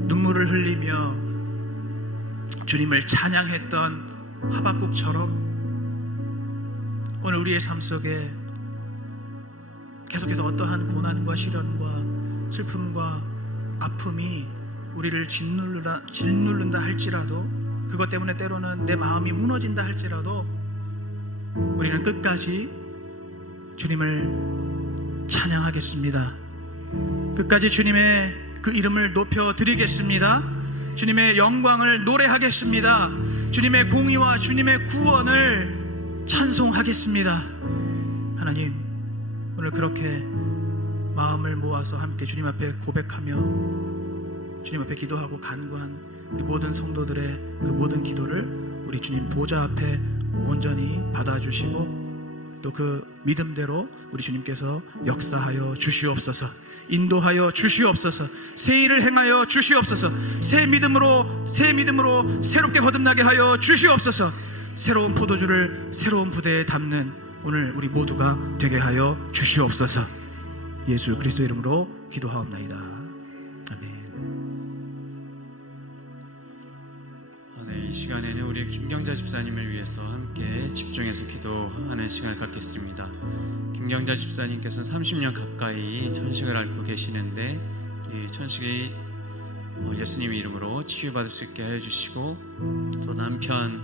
눈물을 흘리며 주님을 찬양했던 하박국처럼 오늘 우리의 삶 속에 계속해서 어떠한 고난과 시련과 슬픔과 아픔이 우리를 짓누른다 할지라도, 그것 때문에 때로는 내 마음이 무너진다 할지라도 우리는 끝까지 주님을 찬양하겠습니다. 끝까지 주님의 그 이름을 높여드리겠습니다. 주님의 영광을 노래하겠습니다. 주님의 공의와 주님의 구원을 찬송하겠습니다. 하나님, 오늘 그렇게 마음을 모아서 함께 주님 앞에 고백하며 주님 앞에 기도하고 간구한 우리 모든 성도들의 그 모든 기도를 우리 주님 보좌 앞에 온전히 받아주시고 또 그 믿음대로 우리 주님께서 역사하여 주시옵소서. 인도하여 주시옵소서. 새 일을 행하여 주시옵소서. 새 믿음으로 새롭게 거듭나게 하여 주시옵소서. 새로운 포도주를 새로운 부대에 담는 오늘 우리 모두가 되게 하여 주시옵소서. 예수 그리스도 이름으로 기도하옵나이다. 아멘. 네, 이 시간에는 우리 김경자 집사님을 위해서 함께 집중해서 기도하는 시간을 갖겠습니다. 김경자 집사님께서는 30년 가까이 천식을 앓고 계시는데 이 천식이 예수님의 이름으로 치유받을 수 있게 해주시고 또 남편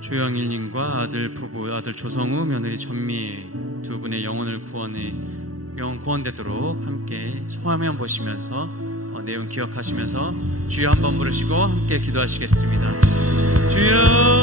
조영일님과 아들 부부, 아들 조성우, 며느리 전미 두 분의 영혼을 영혼 구원되도록 함께 화면 보시면서 내용 기억하시면서 주여 한번 부르시고 함께 기도하시겠습니다. 주여.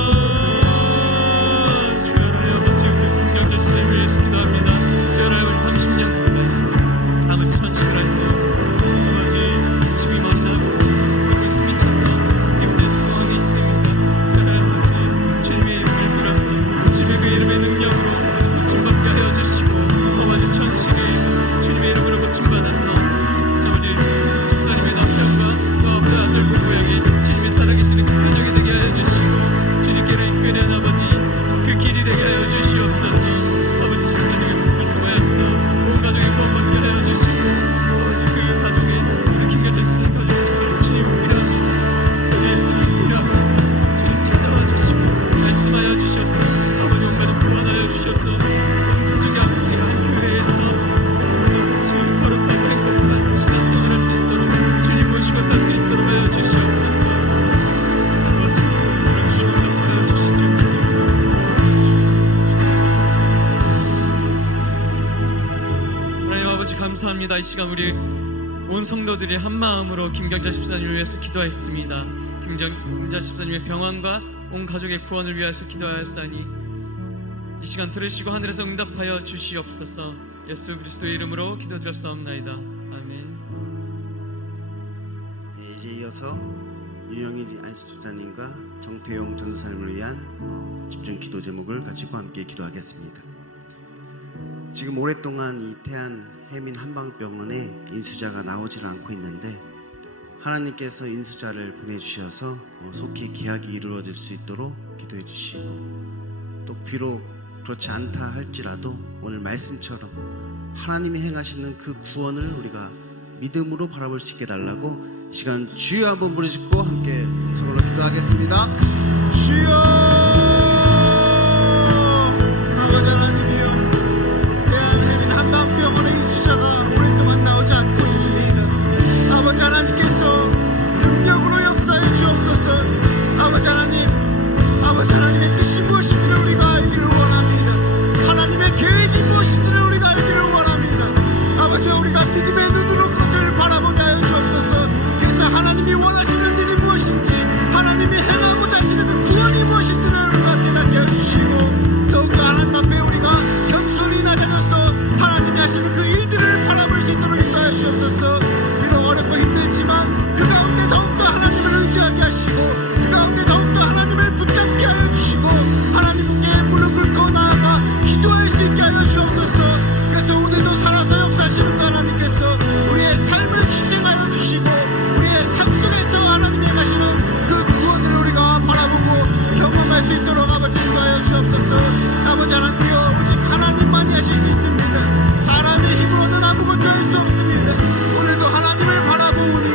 주님께 감사합니다. 이 시간 우리 온 성도들이 한 마음으로 김경자 집사님을 위해서 기도하였습니다. 김경자 집사님의 병원과 온 가족의 구원을 위하여서 기도하였사니 이 시간 들으시고 하늘에서 응답하여 주시옵소서. 예수 그리스도의 이름으로 기도드렸사옵나이다. 아멘. 이제 이어서 유영일 안수 집사님과 정태용 전도사님을 위한 집중 기도 제목을 가지고 함께 기도하겠습니다. 지금 오랫동안 이 태안 해민 한방병원에 인수자가 나오질 않고 있는데 하나님께서 인수자를 보내주셔서 속히 계약이 이루어질 수 있도록 기도해 주시고, 또 비록 그렇지 않다 할지라도 오늘 말씀처럼 하나님이 행하시는 그 구원을 우리가 믿음으로 바라볼 수 있게 달라고 시간 주여 한번 부르짖고 함께 동성으로 기도하겠습니다. 주여, 아버지 하나님이여, 태안 해민 한방병원의 인수자가 오랫동안 나오지 않고 있습니다. 아버지 하나님께서 능력으로 역사해 주옵소서. 아버지 하나님, 아버지 하나님의 뜻이 무엇인지를 우리가 알기를 원합니다. 하나님의 계획이 무엇인지를 우리가 알기를 원합니다. 아버지, 우리가 믿음의 눈으로 그것을 바라보게 하여 주옵소서. 그래서 하나님이 원하시는 일이 무엇인지, 하나님이 행하고자 하시는 그 구원이 무엇인지를 우리가 깨닫게 해주시고, 더욱더 하나님 앞에 우리가 겸손히 낮아져서 하나님이 하시는 그 일들을 바라볼 수 있도록 인도하여 주옵소서. 비록 어렵고 힘들지만 그 가운데 더욱더 하나님을 의지하게 하시고, 그 가운데 더욱더 하나님을 붙잡게 하여 주시고, 하나님께 무릎 꿇고 나아가 기도할 수 있게 하여 주옵소서. 그래서 오늘도 살아서 역사하시는 그 하나님께서 우리의 삶을 지탱하여 주시고, 우리의 삶 속에서 하나님이 행하시는 그 구원을 우리가 바라보고 경험할 수 있도록 아버지 인도하여 주옵소서. 아버지 하나님이여, 오직 하나님만이 하실 수 있습니다. 사람의 힘으로는 아무것도 할 수 없습니다. 오늘도 하나님을 바라보오니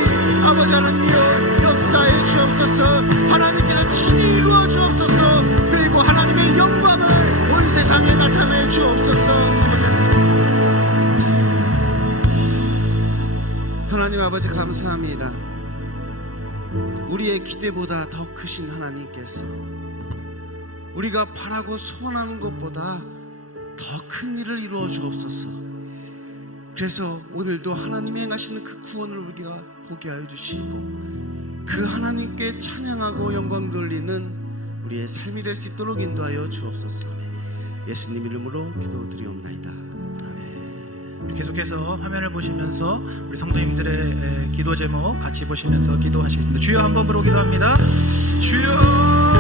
아버지 하나님이여, 역사해 주옵소서. 하나님께서 친히 이루어 주옵소서. 그리고 하나님의 영광을 온 세상에 나타내 주옵소서. 하나님 아버지 감사합니다. 우리의 기대보다 더 크신 하나님께서 우리가 바라고 소원하는 것보다 더 큰 일을 이루어 주옵소서. 그래서 오늘도 하나님이 행하시는 그 구원을 우리가 보게 하여 주시고, 그 하나님께 찬양하고 영광 돌리는 우리의 삶이 될 수 있도록 인도하여 주옵소서. 예수님 이름으로 기도드리옵나이다. 우리 계속해서 화면을 보시면서 우리 성도님들의 기도 제목 같이 보시면서 기도하시겠습니다. 주여 한번 부르고 기도합니다. 주여.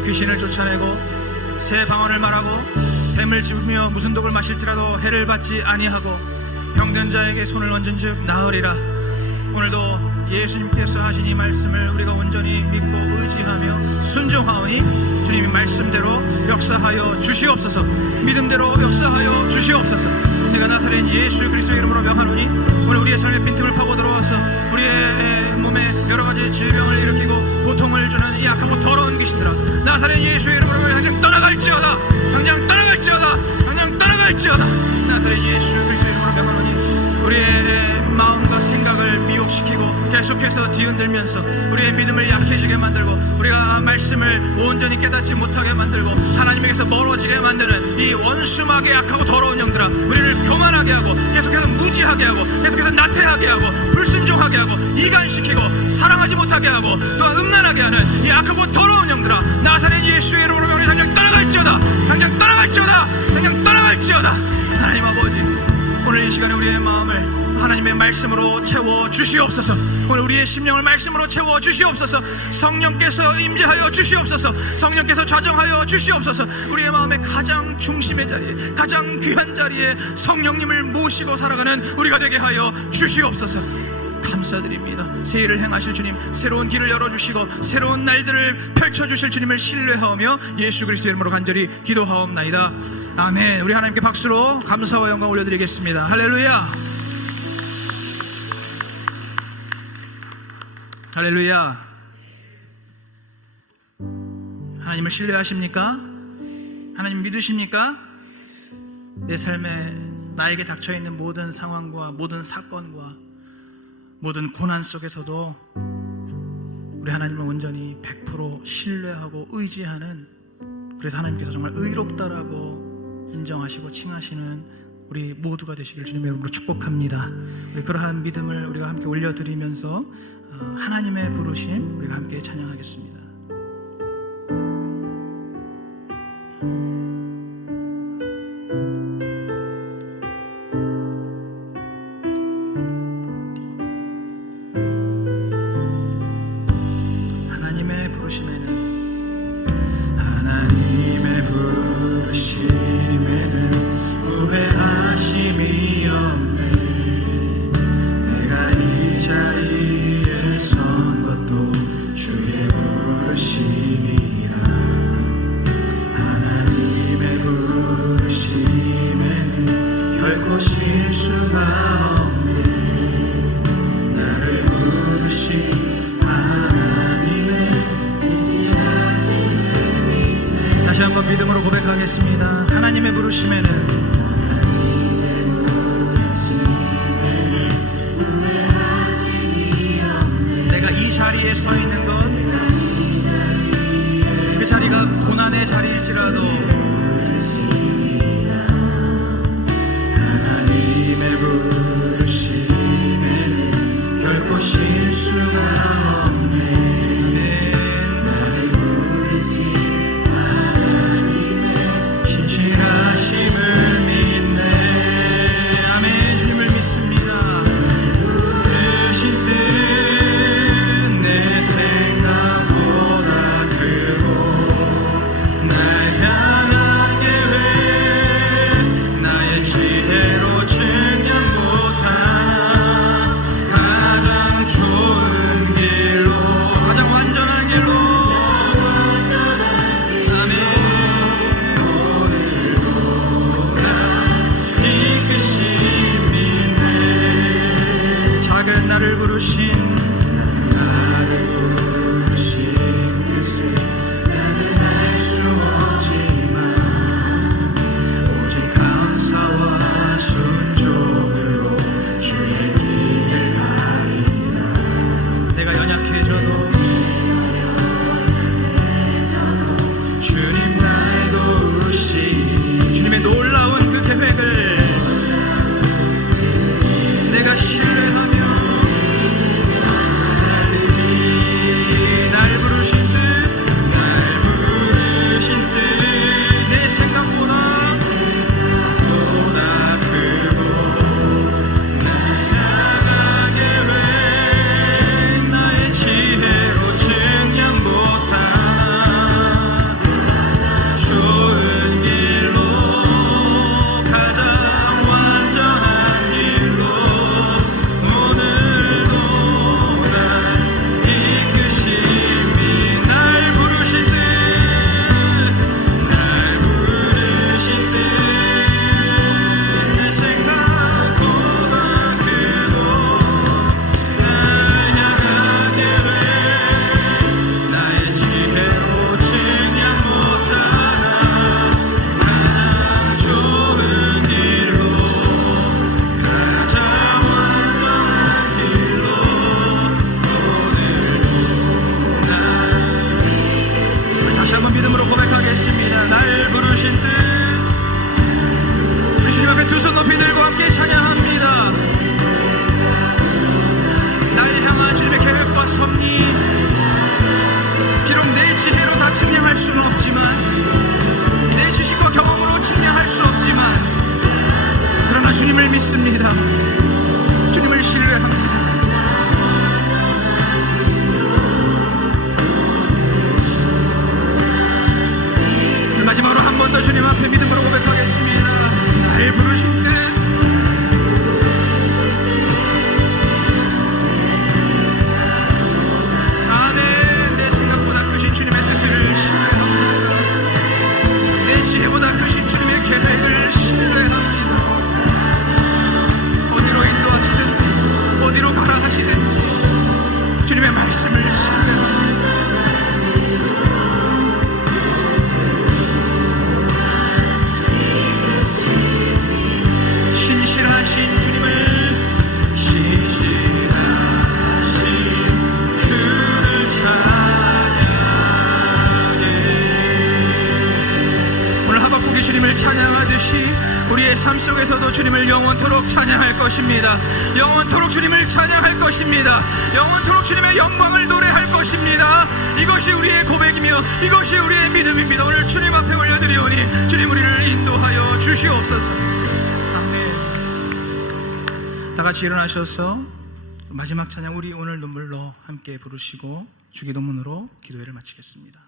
또 귀신을 쫓아내고 새 방언을 말하고 뱀을 집으며 무슨 독을 마실지라도 해를 받지 아니하고 병든 자에게 손을 얹은 즉 나으리라. 오늘도 예수님께서 하신 이 말씀을 우리가 온전히 믿고 의지하며 순종하오니 주님이 말씀대로 역사하여 주시옵소서. 믿음대로 역사하여 주시옵소서. 내가 나사렛 예수 그리스도의 이름으로 명하노니 오늘 우리의 삶의 빈틈을 파고 들어와서 우리의 몸에 여러 가지 질병을 일으키고 고통을 주는 이 악하고 더러운 귀신들아, 나사렛 예수의 이름으로 당장 떠나갈지어다. 당장 떠나갈지어다. 당장 떠나갈지어다. 나사렛 예수 그리스도의 이름으로 명하노니 우리의 마음과 생각을 미혹시키고 계속해서 뒤흔들면서 우리의 믿음을 약해지게 만들고 우리가 말씀을 온전히 깨닫지 못하게 만들고 하나님에게서 멀어지게 만드는 이 원수막의 약하고 더러운 영들아, 우리를 교만하게 하고 계속해서 무지하게 하고 계속해서 나태하게 하고 불순종하게 하고 이간시키고 사랑하지 못하게 하고 또한 음란하게 하는 이 약하고 더러운 영들아, 나사렛 예수의 이름으로 명하노니 당장 떠나갈지어다. 당장 떠나갈지어다. 당장 떠나갈지어다. 하나님 아버지, 오늘 이 시간에 우리의 마음을 하나님의 말씀으로 채워 주시옵소서. 오늘 우리의 심령을 말씀으로 채워 주시옵소서. 성령께서 임재하여 주시옵소서. 성령께서 좌정하여 주시옵소서. 우리의 마음의 가장 중심의 자리에, 가장 귀한 자리에 성령님을 모시고 살아가는 우리가 되게 하여 주시옵소서. 감사드립니다. 새 일을 행하실 주님, 새로운 길을 열어주시고 새로운 날들을 펼쳐주실 주님을 신뢰하며 예수 그리스도의 이름으로 간절히 기도하옵나이다. 아멘. 우리 하나님께 박수로 감사와 영광 올려드리겠습니다. 할렐루야. 할렐루야. 하나님을 신뢰하십니까? 하나님 믿으십니까? 내 삶에 나에게 닥쳐있는 모든 상황과 모든 사건과 모든 고난 속에서도 우리 하나님을 온전히 100% 신뢰하고 의지하는, 그래서 하나님께서 정말 의롭다라고 인정하시고 칭하시는 우리 모두가 되시길 주님의 이름으로 축복합니다. 우리 그러한 믿음을 우리가 함께 올려드리면서 하나님의 부르심 우리가 함께 찬양하겠습니다. 하나님의 부르심에는 후회하심이 없네. 내가 이 자리에 선 것도 주의 부르심이라. 하나님의 부르심에는 결코 실수가 없네. 나를 부르신 다시 한번 믿음으로 고백하겠습니다. 하나님의 부르심에는 내가 이 자리에 서 있는 것, 그 자리가 고난의 자리일지라도 하나님의 부르심에는 결코 실수가 없네. 신실하심을 믿네. 아멘. 주님을 믿습니다. 크신 뜻 내 생각보다 크고 날 향한 계획 나의 지혜로 증명 못하나 가장 좋은 길로, 가장 완전한 길로, 아멘. 작은 나를 부르신 뜻을 나는 알 수 없지만 오직 감사와 순종으로 주의 길을 가리라. 내가 연약해져도 주님 날 도우시니 주님의 놀라운 그 계획을 내가 신뢰하며 다 주님을 믿습니다. 주님을 신뢰합니다. 마지막으로 한 번 더 주님 앞에 믿음으로 고백하겠습니다. 날 부르실 때 아멘. 내 생각보다 크신 주님의 뜻을 신뢰합니다. 내 지혜보다 크신 주님의 계획을 신뢰합니다. 어디로 인도하시든지 어디로 가라 하시든지 주님의 말씀을 신뢰합니다. 신실하신 주님을 그를 찬양해. 오늘 하박국이 주님을 찬양하듯이 우리의 삶 속에서도 주님을 영원토록 찬양할 것입니다. 영원토록 주님을 찬양할 것입니다. 영원토록 주님의 영광을 노래할 것입니다. 이것이 우리의 고백이며 이것이 우리의 믿음입니다. 오늘 주님 앞에 올려드리오니 주님 우리를 인도하여 주시옵소서. 다 같이 일어나셔서 마지막 찬양 우리 오늘 눈물로 함께 부르시고 주기도문으로 기도회를 마치겠습니다.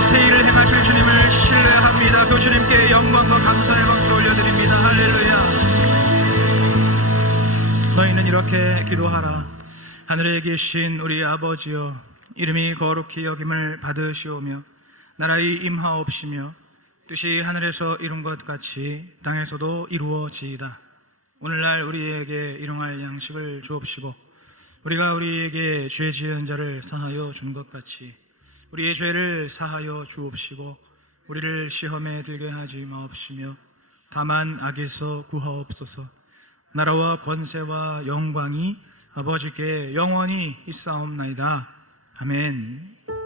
새 일을 행하실 주님을 신뢰합니다. 그 주님께 영광과 감사의 박수 올려드립니다. 할렐루야. 너희는 이렇게 기도하라. 하늘에 계신 우리 아버지여, 이름이 거룩히 여김을 받으시오며 나라의 임하옵시며 뜻이 하늘에서 이룬 것 같이 땅에서도 이루어지이다. 오늘날 우리에게 일용할 양식을 주옵시고 우리가 우리에게 죄 지은 자를 사하여 준 것 같이 우리의 죄를 사하여 주옵시고 우리를 시험에 들게 하지 마옵시며 다만 악에서 구하옵소서. 나라와 권세와 영광이 아버지께 영원히 있사옵나이다. 아멘.